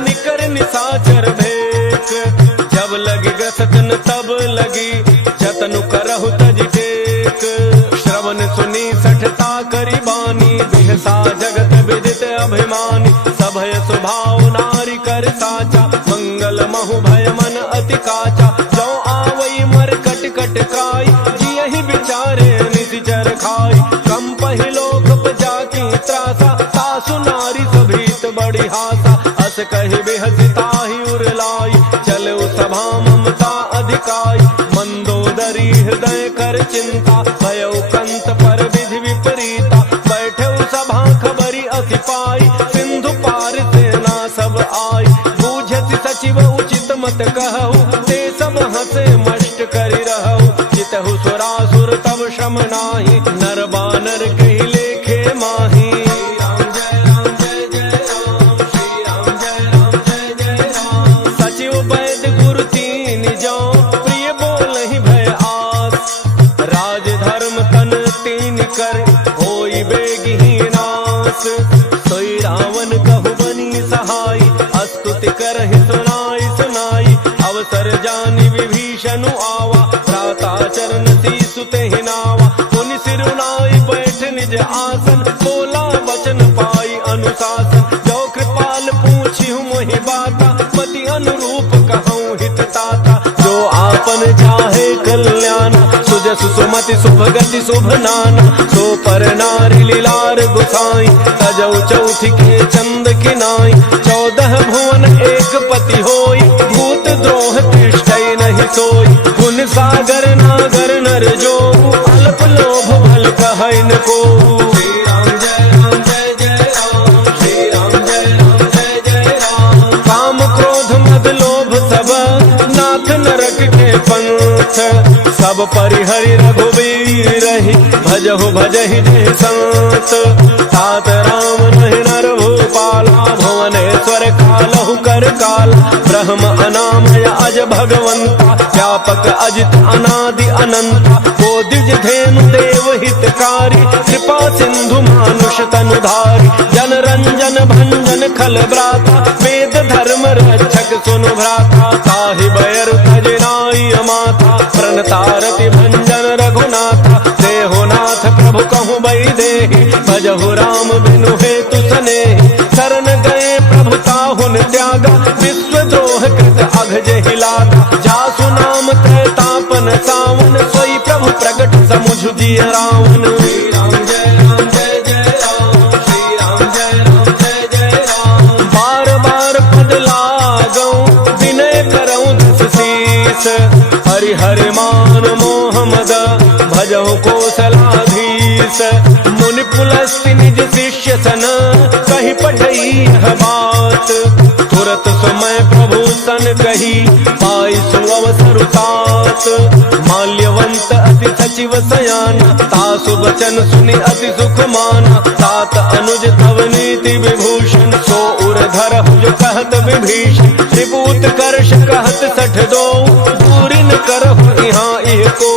निकर निशाचर भेक, जब लगी गसतन तब लगी, जतनु करहु तज टेक, श्रवण सुनी सठता करी बानी, बिहसा जगत विदित अभिमानी, सभय स्वभाव नारी कर साचा, मंगल महु भय मन अति काचा, जो आवई मर कट कट काई, जियहि विचारे निशिचर खाई, कम पहिलोक जाकी त्रासा, सासु नारी सभीत बड़ी हासा, अस कहि बिहसिताहि उरलाई, चलो सभा ममता अधिकाई, मंदोदरी हृदय कर चिंता, भयो कंत पर विधि विपरीता, बैठे सभा खबरी अति पाई, सिंधु पार सेना सब आई, बूझति सचिव उचित मत कहु, ते सब हंसे मष्ट करि रहु, चितहु सुरासुर तब श्रम नाही, नर बानर कहि लेखे माही, सोई रावण कहु बनी सहाई, स्तुति करहि सुनाई सुनाई, अवसर जानि विभीषण आवा, भ्राता चरण सीसु तेहि नावा, पुनि सिरुनाई बैठ निज आसन, बोला वचन पाई अनुशासन, जो कृपाल पूछिहु मोहि बाता, पति अनुरूप कहूँ हित ताता, जो आपन चाहे कल्याण, सुजसु सुमति शुभ गति शुभ नाना, सो पर नारी लीलार गुसाई, तजौ चौथि के चंद किनाई, 14 भुवन एक पति होई, भूत द्रोह तिष्ठै नहीं सोई, गुण सागर नागर नर जो, अल्प लोभ भल कहै न को, श्री राम जय राम जय जय राम, श्री राम जय राम जय जय राम, काम क्रोध मद लोभ सब, नाथ नरक के पंथ, सब परिहरि रघुवीर रही, भजहु भजहि जय संत, तात राम नहीं नर भूपाला, भुवनेश्वर कालहु कर काल, ब्रह्म अनामय अज भगवंता, व्यापक अजित अनादि अनंता, को द्विज धेनु देव हितकारी, कृपा सिंधु मानुष तनुधारी, जन रंजन भंजन खल ब्राता, वेद धर्म रक्षक सुनु भ्राता, ताहि बैर तजनाई अमाता, प्रणतारति भंजन रघुनाथा, देहो नाथ प्रभु कहूँ बई देहि, भजहु राम बिनु हेतु सनेहि, शरण गए प्रभु ताहुन त्यागा, विश्व द्रोह कृत अघ जेहि लागा, जासु नाम तय तापन सावन, सोई प्रभु प्रगट समुझ जिय रावण, श्री राम जय राम जय जय राम, श्री राम जय राम जय जय राम, बार बार पद लागौ विनय करऊँ दस शीस, हरि हरि मान मोह मद, भजहु कौशलाधीश, मुनि पुलस्ति निज शिष्य सन, कहि पठई यह बात, तुरत समय प्रभु सन कही, पाई सुअवसर तात, माल्यवंत अति सचिव सयाना, तासु वचन सुनि अति सुख माना, तात अनुज तव नीति विभूषण, सो उर धरहु जो कहत विभीषण, त्रिभूत कर्ष कहत सठ दो, दूरि न करहु यहाँ इह को,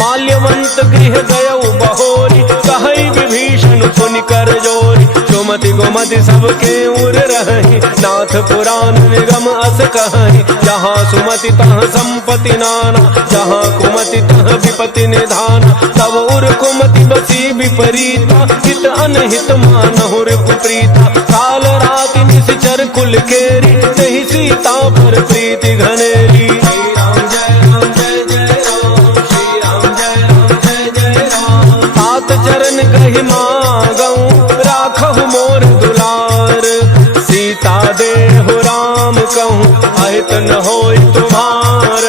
माल्यवंत गृह गयौ बहोरी, कहै विभीषण मुनि कर जोरी, सुमति गोमति सबके उर रही, नाथ पुराण निगम अस कहि। जहाँ सुमति तहाँ संपत्ति नाना, जहाँ कुमति तहाँ विपत्ति निधान। तब उर कुमति बसी विपरीता, हित अनहित मानहु रिपुप्रीता। काल राति निश्चर कुल केरी, तहि सीता पर प्रीति घनेरी। श्री राम जय राम जय जय राम, श्री राम जय राम जय जय राम। तात चरण कहि मागऊँ, राखहु मोर दुलार। सीता देहु राम कहूँ, अहित न होय तुम्हार।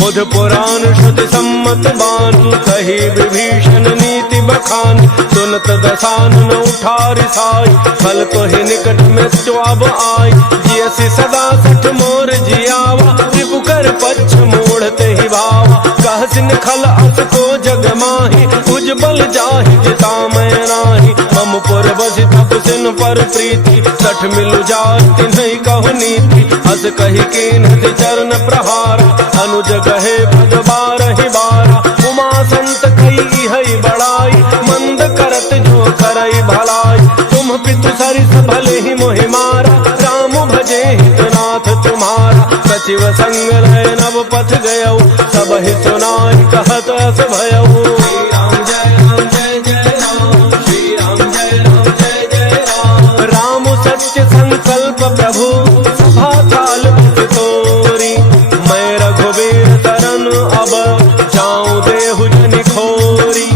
बुध पुराण श्रुति सम्मत बानी, कही विभीषण नीति बखानी। सुनत दसानन उठारि साई, फल तो ही निकट मृत्यु अब आई। जियसि सदा सठ मोर जियावा, रिपु कर पच्छ मोड़ते ही भावा। कहसिन खल अस को जग माही, उज्जवल जाहि जिता मैं नाही। मम पुर बसि तप सिन पर प्रीति, सठ मिलु जाय तिन्हि कहु नीति। हस कहि कीन्ह चरण प्रहारा, अनुज कहे पद बारहि बारा। उमा संत कई है बड़ाई, मंद करत जो करई भलाई। तुम पितु सरिस भले ही मोहि मारा, राम भजे हितनाथ तुम्हारा। सचिव संग लय नव पथ गयऊ, सब ही सुनाई कहत अस भयऊ। श्री राम जय राम जय जय राम, श्री राम जय राम जय जय राम। राम सत्य संकल्प प्रभु, सभा काल बस तोरी। मैं रघुबीर तरन अब, जाऊं देहु जनि खोरी।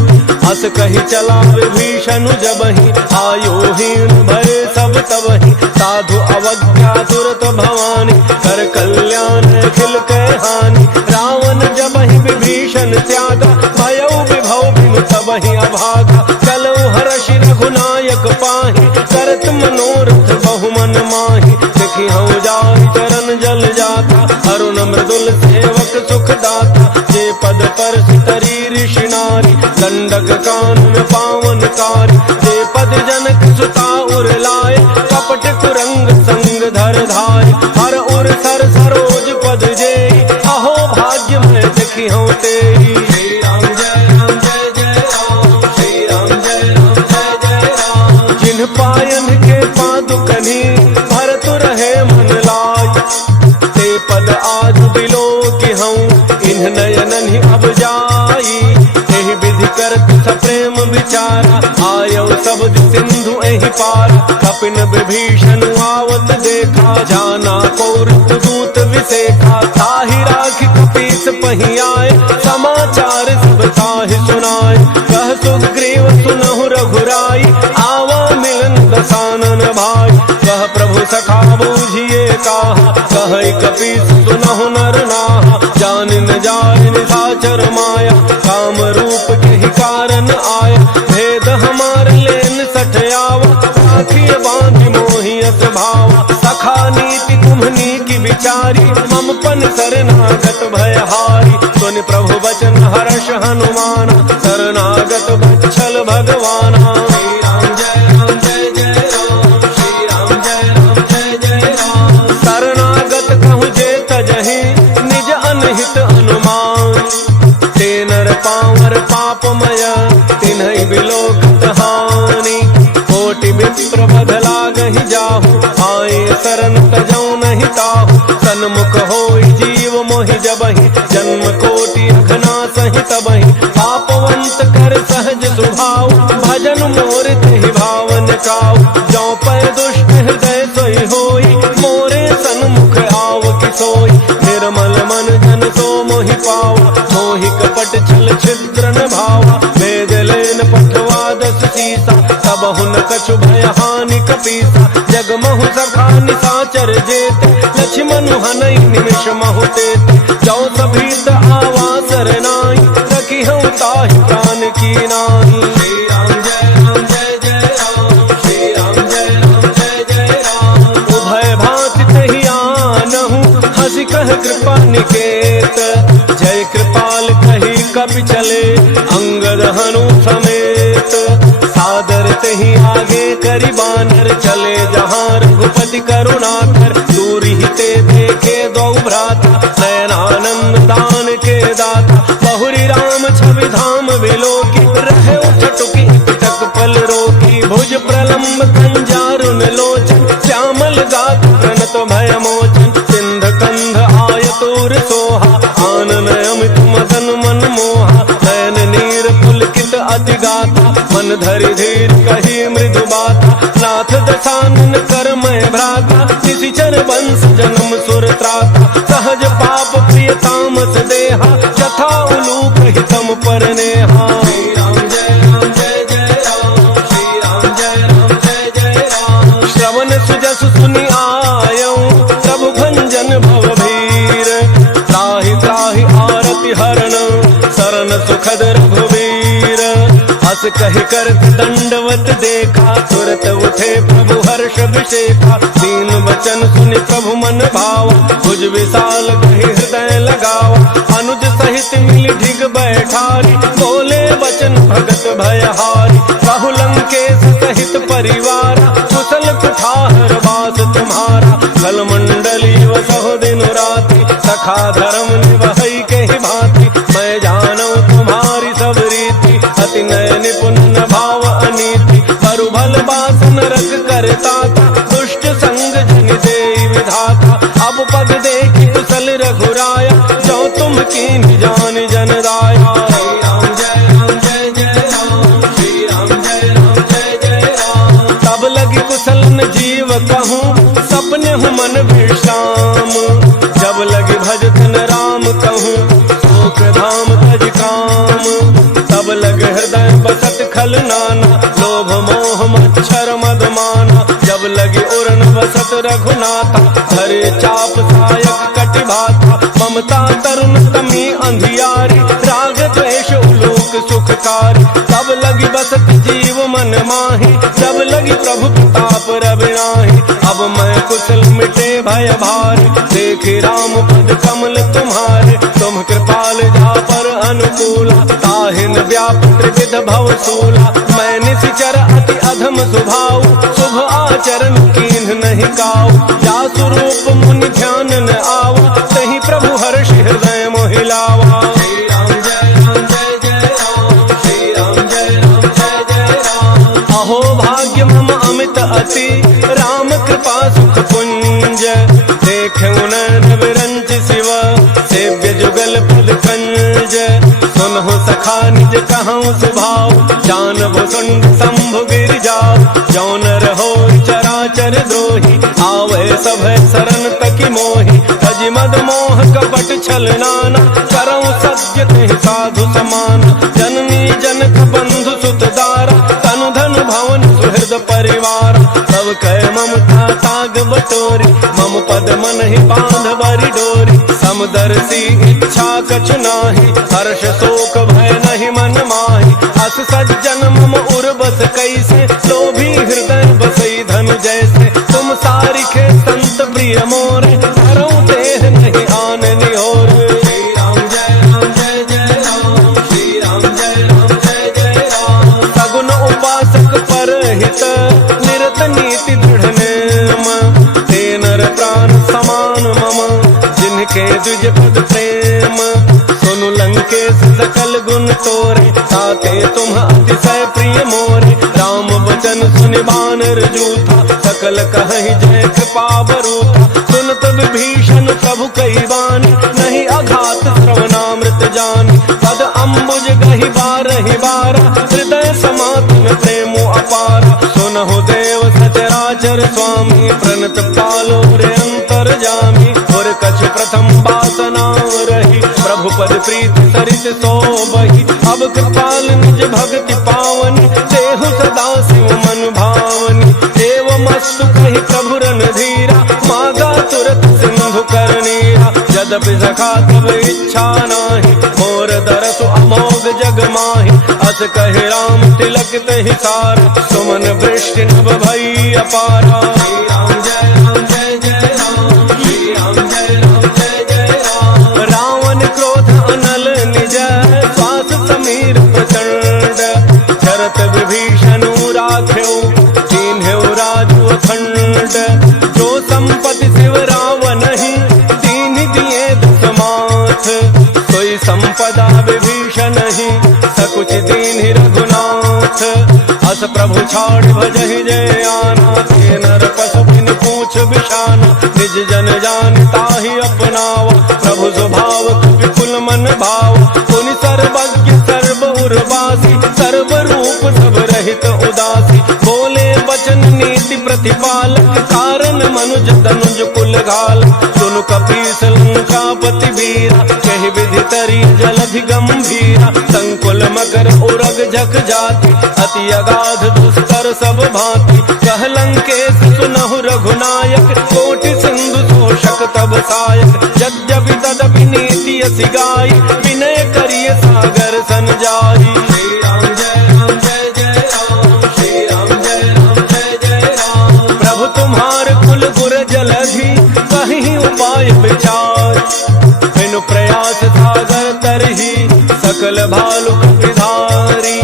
अस कही चला विभीषण जबहि, आयुहीन भय सब तबहि। साधु अवज्ञा तुरत भवानी, कर कल्याण अखिल के हानि। रावण जबहि विभीषण त्यागा, भयउ विभव बिनु तबहि अभागा। चलऊ हर्षि रघुनायक पाहि, करत मनोरथ बहु मन माहि। देखि हऊँ जाहि चरण जल जाता, अरुण मृदुल सेवक सुख दाता। जे पद पर सितरी ऋषि नारी, दंडक कानन पावन कारी। जे पद जनक सुता उर लाए, कपट कुरंग संग धर धाय। हर उर सर सरोज पद जेई, अहो भाग्य मैं देखी हूँ तेरी। श्री राम जय राम जय जय राम, श्री राम जय राम जय जय राम। जिन पायन के पादुकनी, भरत रहे मन लाय। ते पद आज बिलो की हूँ, इन्ह नयनन ही अब जाई। एहि विधि करत सप्रेम विचारा, आयौ शब्द सिंधु एहि पार। कपिन विभीषण आवत देखा, जाना कौरव दूत विसेखा। ताहि राखि कपीस पहि आए, समाचार सब ताहि सुनाए। कह सुग्रीव सुनहु रघुराई, आवा मिलन दसानन भाई। कह प्रभु सखा बूझिए काहा, कह कपीस सुनहु नर नाहा। जान न जाय निशाचर माया, काम रूप के ही कारण आया। भेद हमार लेन सठ आवा, राखिए बांधि मोहि अस भावा। सखा नीति तुम्हनी की विचारी, मम पन शरणागत भयहारी। सुनि प्रभु वचन हर्ष हनुमाना, शरणागत बच्छल भगवाना। श्री राम जय राम जय जय राम, श्री राम जय राम जय जय राम। शरणागत कहूँ जे तजहि, निज अनहित अनुमान। ते नर पावर पापमय, तिन्हि बिलोकत हानि। कोटि विप्र बध लागहि जाहु, आए शरण तजौ नहीं ताहु। सन्मुख होई जीव मोहि जबहि, जन्म कोटि अघनासहि तबहि। पापवंत कर सहज स्वभाव, भजन मोर तेहि भावन काऊ। जौ पै दुष्ट हृदय सोई होई, मोरे सन्मुख आव कि सोई। निर्मल मन जन सो मोहि पावा, मोहि कपट छल छिद्र न भावा। वेद लेन पठवा दस सीसा, तब हुन कछु भय हानि कपीसा। जगमहु सखा निशाचर जेते, लक्ष्मण हनई निमिष महु तेते। जौ सभीत आवा सरनाई, रखी हूँ ताहि प्राण की नाई। श्री राम जय राम जय जय राम, श्री राम जय राम जय जय राम। उभय भांति तहि आनहु, हंसी कह कृपा निकेत। जय कृपाल कही कपि चले, अंगद हनु समेत। सादर तहि आगे करि बानर, चले जहाँ रघुपति करुणाकर। दूरि ही ते देखे दो भ्राता, नयनानंद दान के दाता। बहुरी राम छवि धाम बिलोकी, रहे उठटुकी पिटक पल रोकी। भुज प्रलम्ब कंजारुन लोचन श्यामल गात प्रणत भय मोचन सिंध कंध आयतूर सोहा आनन अमित मदन मन मोहा नयन नीर पुलकित अति गाथा मन धरि धीर कही मृदु बाता नाथ दशानन कर मैं भ्राता निशिचर वंश जन्म सुर त्राता सहज पाप प्रिय तामस देहा यथा उलूक हितम पर नेहा श्रवण सुजस सुनि आयौ प्रभु भंजन भव भीर त्राहि त्राहि आरति हरण शरण सुखद रघुवीर हस कहि कर दंडवत देखा तुरत उठे प्रभु हर्ष विशेखा दीन वचन सुनि प्रभु मन भावा भुज विशाल कहि हृदय लगावा अनुज सहित मिल ढिग बैठारी बोले वचन भगत भयहारी कहु लंकेश सहित परिवार कुशल कुठार वास तुम्हारा कल मंडली वसहु दिन राति सखा धर्म निवहै के भांति मैं जानू तुम्हारी सब रीति अति नय निपुण भाव अनीति करु भल बासन रख करता दुष्ट संग जन दे विधाता अब पद देखि कुशल रघुराया जो तुम कीन जान जन राया तब लगी कुशल न जीव कहूँ सपने हूँ मन विश्राम जब लगी भजन राम कहूँ शोक धाम तज काम तब लग हृदय बसत खल नाना लोभ मोह मच्छर मद माना जब लगी उड़न बसत रघुनाथा हरे चाप सायक कटि भाता ममता तरुण तमी अंधियारी राग द्वेष उलोक सुखकारी तब लगी बसत जीव मन माही जब लगी प्रभु प्रताप रविनाही अब मैं कुशल मिटे भय भारी देखी राम पद कमल तुम्हारे तुम कृपाल जा पर अनुकूला ताहिन व्याप त्रिविध भव सूला मैं निशिचर अति अधम स्वभाव शुभ आचरण कीन्ह नहीं काऊ जा स्वरूप मुनि ध्यान न आवा तही प्रभु हर्ष हृदय मोहिलावा अहो भाग्य मम अमित अति राम कृपा सुख पुंज देखे नैन विरंच शिव सेव्य जुगल पद कंज सुनहु सखा निज कहूँ सुभाव जान भुसुंड शंभु गिर जाओ जौन रहो चराचर द्रोही आवे सब शरण तकी मोही तज मद मोह कपट छल नाना करऊँ सत्य ते साधु समान जननी जनक बंधु सुत दारा तनु धन भवन सुहृद परिवार सब कह ममता ताग बटोरी मम पद मन ही बांध बरी डोरी समदर्शी इच्छा कछु नाही हर्ष शोक भय नहीं मन माही अस सज्जन मम उर्बस कैसे लोभी हृदय बसई धन जैसे तुम सारिखे संत प्रिय मोरे धरऊं देह नहीं आन निहोर सगुन उपासक पर हित निरत नीति दृढ़ नेम ते नर प्राण समान मम जिनके द्विज पद प्रेम सुनु लंकेश सकल गुण तोरे ताते तुम अतिशय प्रिय मोरे राम वचन सुनि बानर जूथा सकल कहि जय कृपा बरूथा सुनत विभीषण प्रभु कई बानी नहीं अघात श्रवणामृत जानी पद अम्बुज गहि बारहि बारा हृदय समात में प्रेम अपारा सुनहु देव सचराचर स्वामी प्रणत पालो रे अंतर जामी और कछ प्रथम वासना रही प्रभु पद प्रीत सरित सो बही अब कृपाल निज भक्ति पावनी देहु सदा शिव मन भावनी देव मस्तु कही प्रभु रन धीरा मागा तुरत सिंधु करनीरा यद्यपि सखा तब इच्छा नाही मोर दरसु अमोघ जग माही अस कहे राम तिलक तहि सार सुमन वृष्टि नभ भई अपारा रावण क्रोध अनल निज श्वास समीर प्रचंड शरत विभीषण राख्यो दीन्ह्यो राजु अखंड जो संपत्ति शिव रावण ही दीन दिए दसमाथ सोई संपदा विभीषण ही सकुच दीन रघुनाथ अस दास प्रभु छाड़ भजहि जय आना, ते नर पशु बिन पूछ बिशाना, निज जन जान ताहि अपनावा, प्रभु स्वभाव विपुल मन भाव, पुनि सर्वज्ञ सर्व उर्वासी, सर्व रूप सब रहित उदासी, बोले वचन नीति प्रतिपालक, कारण मनुज तनुज कुल घाल, सुनु कपीस लंकापति वीरा, कहि विधि तरी जलधि गंभीरा, संकुल मकर उरग झक जाति, अति अगाध दुस्तर सब भांति, कह लंकेश सुनहु रघुनायक, कोटि सिंधु तोषक तब सायक, यद्यपि तदपि नीति असि गाई, विनय करिय सागर सन जाई। श्री राम जय राम जय जय राम, श्री राम जय राम जय जय राम, प्रभु तुम्हार कुल गुर जलधि, कहीं उपाय विचार, बिनु प्रयास सागर तरही, सकल भालु विधारी,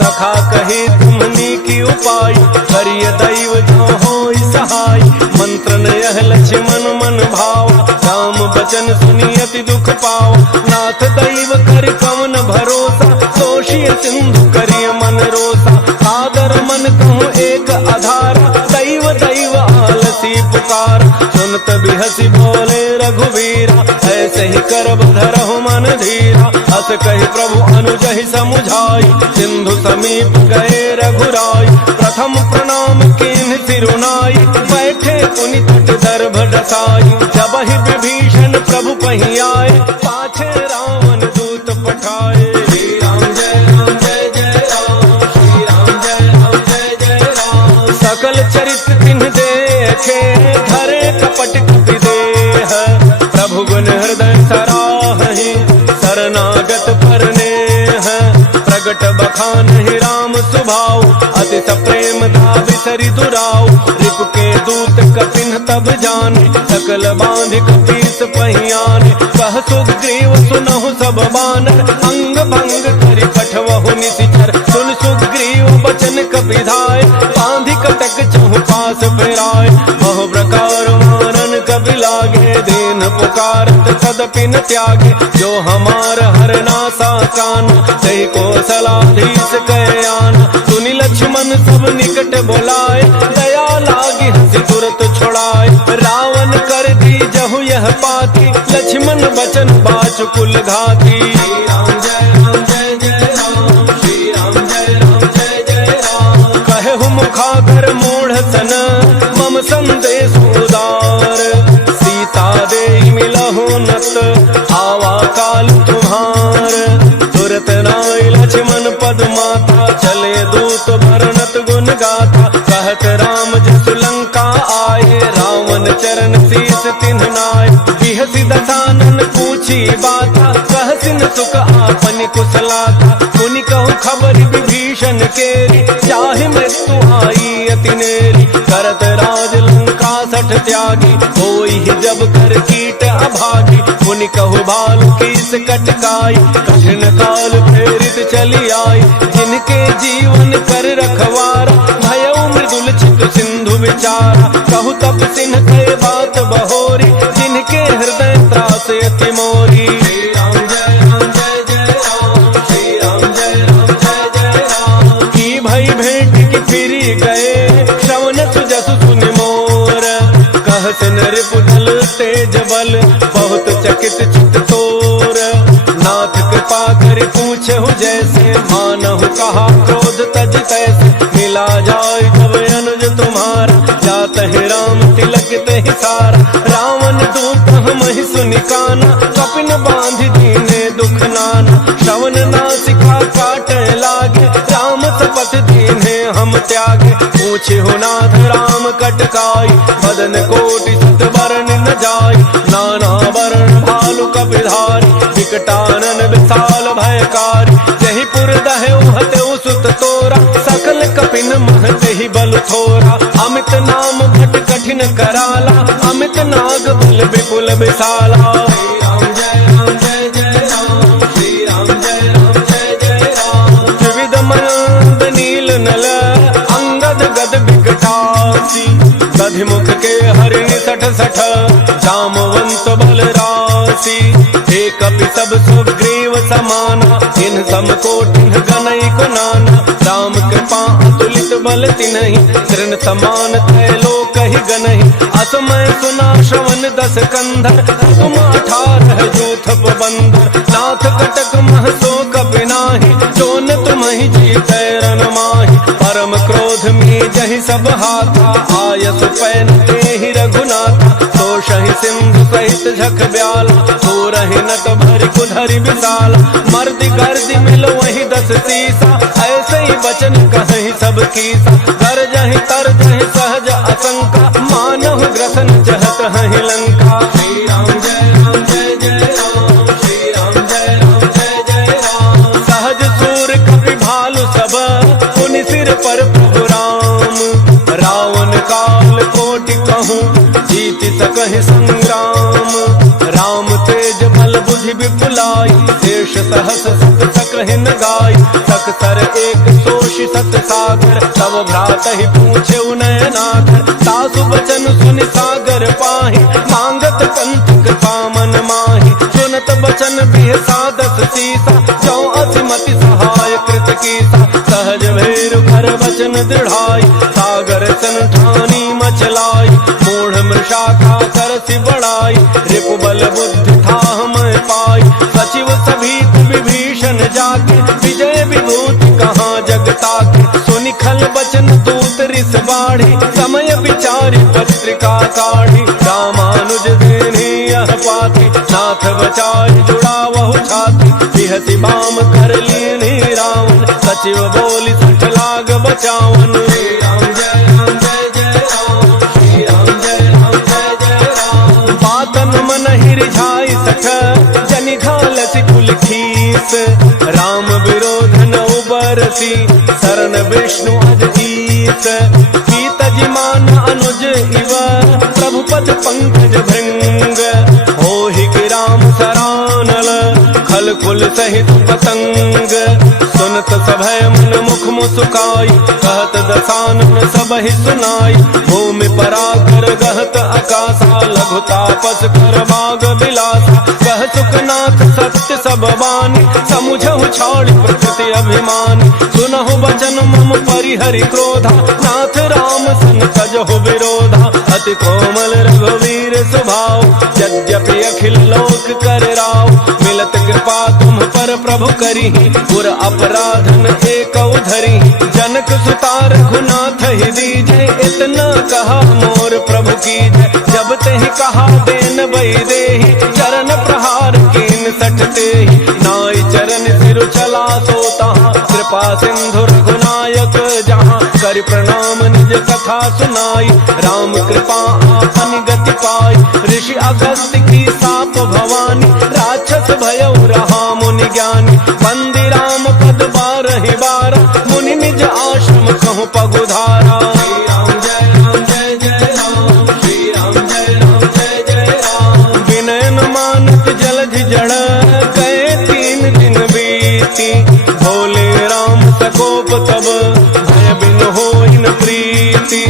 सखा कही तुमनी की उपाय, करिय दैव जो होई सहाय, मंत्र यह लक्ष्मण मन भाव, राम बचन सुनी अति दुख पाव, नाथ दैव कर कवन भरोसा, दोषी सिंधु करिय मन रोसा, सादर मन कहूँ एक आधारा, दैव दैव आलसी पुकार, सुनत बिहसी बोले रघुवीरा, ऐसे ही करब धरहु मन धीरा, अस कहि प्रभु अनुजहि समुझाई, सिंधु समीप गए रघुराई, प्रथम प्रणाम कीन्ह सिरुनाई, बैठे पुनि तट दर्भ डसाई, जब ही विभीषण प्रभु पही आए, पाछे रावण दूत पठाए। श्री राम जय राम जय जय राम, श्री राम जय राम जय जय राम, सकल चरित तिन्ह देखे, धरे कपट कपि देह, प्रभु गुण हृदय सराहि, शरणागत परनेह, प्रगट बखानहि राम सुभाव, अति सप्रेम धावि सरि दुराव, रिपु के दूत कपिन तब जाने, सकल बांधि कपीस पहियाने, कह सुग्रीव सुनहु सब बानर, अंग भंग करि पठवहु निशिचर, सुन सुग्रीव बचन कपिधाय, बांधि कटक चहु पास फिराय, बहु प्रकार मारन कपि लागे, दीन पुकारत तदपि न त्यागे, जो हमार हरनासा काना, तहि को सलाधीस कह आना, सुनि लक्ष्मण सब निकट बोलाए, दया लागी हंसी तुरत छुड़ाए, रावण कर दी जहु यह पाती, लक्ष्मण बचन बाचु कुल घाती। श्री राम जय राम जय जय राम, श्री राम जय राम जय जय राम, कहु मुखागर मूढ़ सन, मम संदेश उदार, सीता दे मिलहु नत, आवा काल तुम्हार, तुरत नाय लक्ष्मण पद माता, चले दूत भरनत गुण गाथा, कहत राम जसु लंका आए, रावण चरण शीस तिन्ह नाय, बिहसी दसानन पूछी बाता, कहसिन सुख आपन कुशलाता, मुनि कहु खबर विभीषण केरी, चाहे मृत्यु आई अति नेरी, करत राज लंका सठ त्यागी, होई जब कर कीट अभागी, मुनि कहु भालु कीस कटकाई, कठिन काल प्रेरित चली आई, जिनके जीवन कर रखवारा, भयउ मृदुल चित सिंधु विचारा, कहु तप सिन्ह के बात बहोरी, जिनके हृदय त्रास अति मोरी। श्री राम जय राम जय जय राम, श्री राम जय राम जय जय राम, की भई भेंट की फिरी गए, श्रवण सुजसु सुनि मोर, कहसिन रिपुदल तेज बल, बहुत चकित चित तोर, नाथ कृपा कर पूछहु जैसे, मानहु कहा क्रोध तज तैसे, मिला जाय जब अनुज तुम्हारा, जात है राम तिलक तहि सारा, रावण दूत हमहि सुनि काना, कपिन बांधि दीने दुख नाना, श्रवण नासिका काटे लागे, राम सपथ दीने हम त्यागे, पूछे हो नाथ राम कटकाई, बदन कोटि सुत बरन न जाय, नाना वरण भालु कपिधारी, विकटानन विशाल भयकारी, जहि पुर दहे उहते सुत तोरा, सकल कपिन महते ही बल थोरा, अमित नाम भट कठिन कराला, अमित नाग बल विपुल विशाला। श्री राम जय राम जय जय राम, श्री राम जय राम जय जय राम, त्रिविध मयंद नील नल, अंगद गद विकटासी, दधिमुख के हरिणि सठ सठ, जामवंत बल राशि, एक कपि सब सुग्रीव समाना, इन सम कोटिन गनई को नाना, राम कृपा अतुलित चलती नहीं, तृण समान त्रैलोक ही गनहि, असमय सुना श्रवण दस कंधर, तुम 18 जूथ बंदर, नाथ कटक मह सो कपि नाहि, जोन तुम ही जीतै रन माहि, परम क्रोध में जहि सब हाथा, आयसु पैन तेहि रघुनाथा, सोषहि सिंधु सहित झख ब्याला, थोरहि नट भरि कुधरि विशाला, मर्दि गर्दि मिल वही 10 सीसा, ऐसे ही वचन कहि सब कीसा, गरजहि तरजहि सहज असंका, मानव ग्रसन चहत हहि लंका। श्री राम जय राम जय जय राम, श्री राम जय राम जय जय राम, सहज सूर कपि भालु सब, पुनि सिर पर प्रभु राम, रावण काल कोटि कहूँ, जीति सकहि संग्राम, राम तेज बल बुद्धि विपुलाई, शेष सहस सत सकहिन गाय, सकसर एक सोषि सत सागर, तब भ्रातहि पूछे नयनागर, सासु बचन सुनि सागर पाहि, मांगत पंथ कृपा मन माहि, सुनत बचन बिहसा 10 सीसा, जो अतिमति सहाय कृत कीसा, सहज भैरु कर वचन दृढ़ाई, सागर सन ठानी मचलाई, मूढ़ मृषा खा करसि बड़ाई, रिपु बल बुद्धि थाह मैं पाई, सचिव सभी विभीषण जाके, विजय विभूति कहाँ जगता के, सुनि खल बचन दूत रिस बाढ़ी, समय विचारि पत्रिका काढ़ी, रामानुज देहि यह पाती, नाथ बचाई जुड़ावहु छाती, बिहति बाम कर लीन्हि रावण, सचिव बोली सठ लाग बचावन। श्री राम जय राम जय जय राम, श्री राम जय राम जय जय राम, बातन मन हिरिझाई सठ, जनि घालसि कुल खीस, राम विरोध न उबरसी, शरण विष्णु अधीस, पीतजि मान अनुज इव, प्रभु पद पंकज भृंग, होहि कि राम सरानल, खल कुल सहित पतंग, सुनत सभय मन मुख मुस्काई, कहत दसानन सबहि सुनाई, भूमि पराकर गहत आकाशा, लघु तापस कर बाग बिलासा, कह सुखनाथ सत्य सब बानी, समुझहु छाड़ि प्रकृति अभिमानी, सुनहु बचन मम परिहरि क्रोधा, नाथ राम सन तजहु विरोधा, अति कोमल रघुवीर स्वभाव, यद्यपि अखिल लोक कर राव, मिलत कृपा तुम पर प्रभु करिहि, पुर अपराधन एक धरि, जनक सुता रघुनाथ ही दीजे, इतना कहा मोर प्रभु कीजय, जब तेहि कहा देन बई देहि, चरण प्रहार कीन सठ तेहि, नाई चरण सिर चला सोता, कृपा सिंधु रघुनायक जहाँ, करि प्रणाम निज कथा सुनाई, राम कृपा आपन गति पाई, ऋषि अगस्त्य की साप भवानी, राक्षस भयउ रहा मुनि ज्ञानी, वंदि राम पद 12 बार, मुनि निज आश्रम कहूँ पगुधारा। श्री राम जय राम जय जय राम, श्री राम जय राम जय जय राम, विनय न मानत जलधि जड़, गए 3 दिन बीती, भोले राम सकोप तब, भय बिन होई न प्रीति,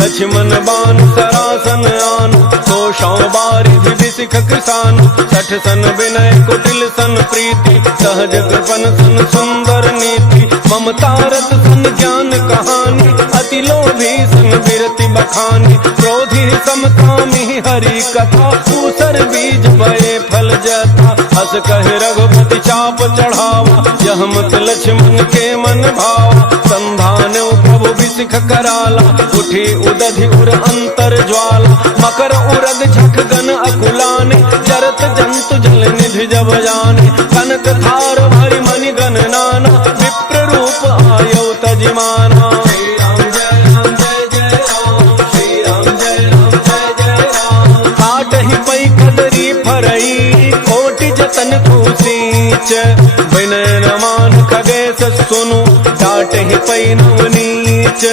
लक्ष्मण बान सरासन आन, सोषौ बारिधि बिसिख किसान, सठ सन विनय कुटिल सन प्रीति, सहज कृपन सन सुंदर नीति, ममता रत सन ज्ञान कहानी, अति लोभी सन बिरति बखानी, क्रोधी समकामी हरि कथा, दूसर बीज भये फल जथा, हस कहे रघुपति चाप चढ़ावा, यह मत लक्ष्मण के मन भावा, संधान प्रभु बिसिख कराला, उठी उदधि उर अंतर ज्वाला, मकर उरग झक गन अकुलाने, जरत जंतु जल निधि जब जाने, कनक थार भरि मणि गण नाना, विप्र रूप आयौ तजिमाना। श्री राम जय राम जय जय राम, श्री राम जय राम जय जय राम, काटहि पै कदरी फरई, कोटि जतन खूसीच, विनय न मान खगेश सुनु, डाटहि पै नवनीच,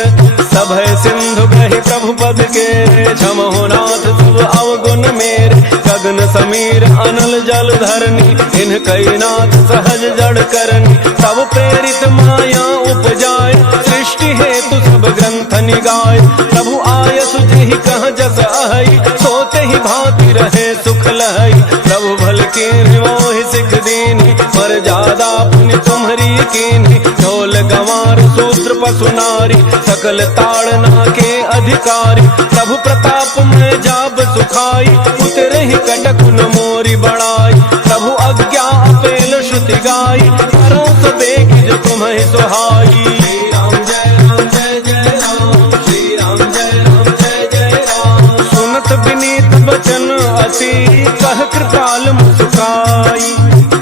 सभय सिंधु गहि प्रभु पद के, क्षमहो नाथ सब अवगुण मेरे, गगन समीर अनल जल धरनी, इन कई नाथ सहज जड़ करनी, तब प्रेरित माया उपजाए, सृष्टि हेतु सब ग्रंथ निगाए, प्रभु आयसु जेहि कह जस अहै, सोते ही भांति रहे सुख लहै, प्रभु भल के मोहि सिख दीनी, मर्यादा पुण्य तुम्हारी कीन्ही। ढोल गंवार शूद्र पशु नारी सकल ताड़ना के अधिकारी। प्रभु प्रताप में जाब सुखाई उतरे ही कटक न मोरी बड़ाई। प्रभु अज्ञा अपेल श्रुति गाई करो सो बेगी जो तुम्हें सुहाई। राम जय राम जय जय राम श्री राम जय राम जय जय राम। सुनत विनीत बचन अति कह कृपाल मुस्काई।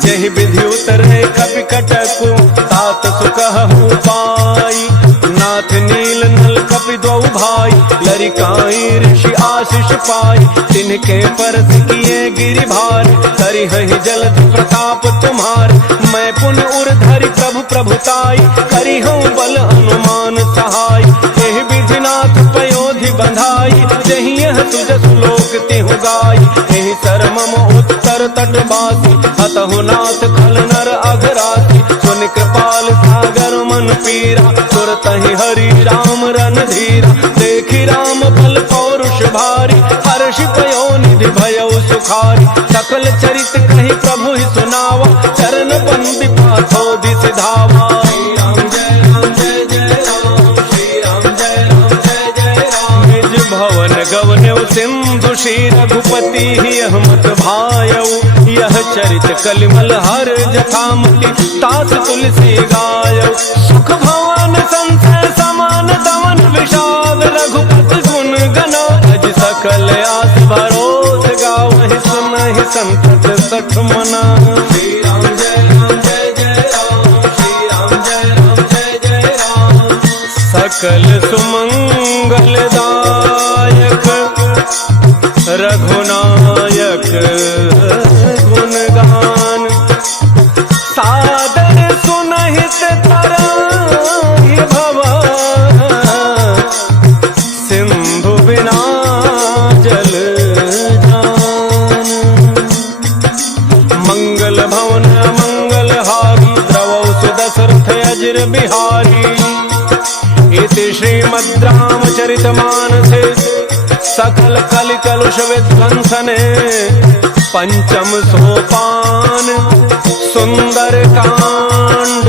जहि विधि उतरे कपि कटकु तात सुकहु पाई। नाथ नील नल कपि द्वौ भाई लरिकाई ऋषि आशीष पाई। तिनके परस किए गिरि भार करि हहि जलधि प्रताप तुम्हार। मैं पुन उर्धरि प्रभु प्रभुताई करि हूँ बल हनुमान सहाय। एहि विधिनाथ पयोधि बंधाई जहि यह तुझ सुलोक तिहु गाई। एहि सर मम उत्तर तट बासी हतहु नाथ खल नर अघरासी। सुन कृपाल सागर मन पीरा तुरतहि हरि राम रन धीरा। देखि राम बल पौरुष भारी हर्षि पयो निधि भयो सुखारी। सकल चरित कहि प्रभु ही सुनावा चरण बंदी पाथो दिस धावा। श्री राम जय राम जय जय राम श्री राम जय राम जय जय राम। निज भवन गवन्यौ सिंधु श्री रघुपति अहमत भायऊ। यह चरित कलिमल हर जखामति तास तुलसी गायऊ। सुख भवन संसय समान दमन विषाद रघुपति गुण गना। अज सकल आस भरोस गावहि सुनहि संतत सठ मना। श्री राम जय राम जय जय राम श्री राम जय राम जय जय राम। सकल सुमंगल दायक रघुनायक गुणगान। सादर सुनहित तराहि भवन सिंधु बिना जल जान। मंगल भवन मंगल हारी द्रवौ सुदशरथ अजिर बिहारी। इति श्रीमद् रामचरितमानसे सकल कलि कलुष विध्वंसने पंचम सोपान सुंदर कांड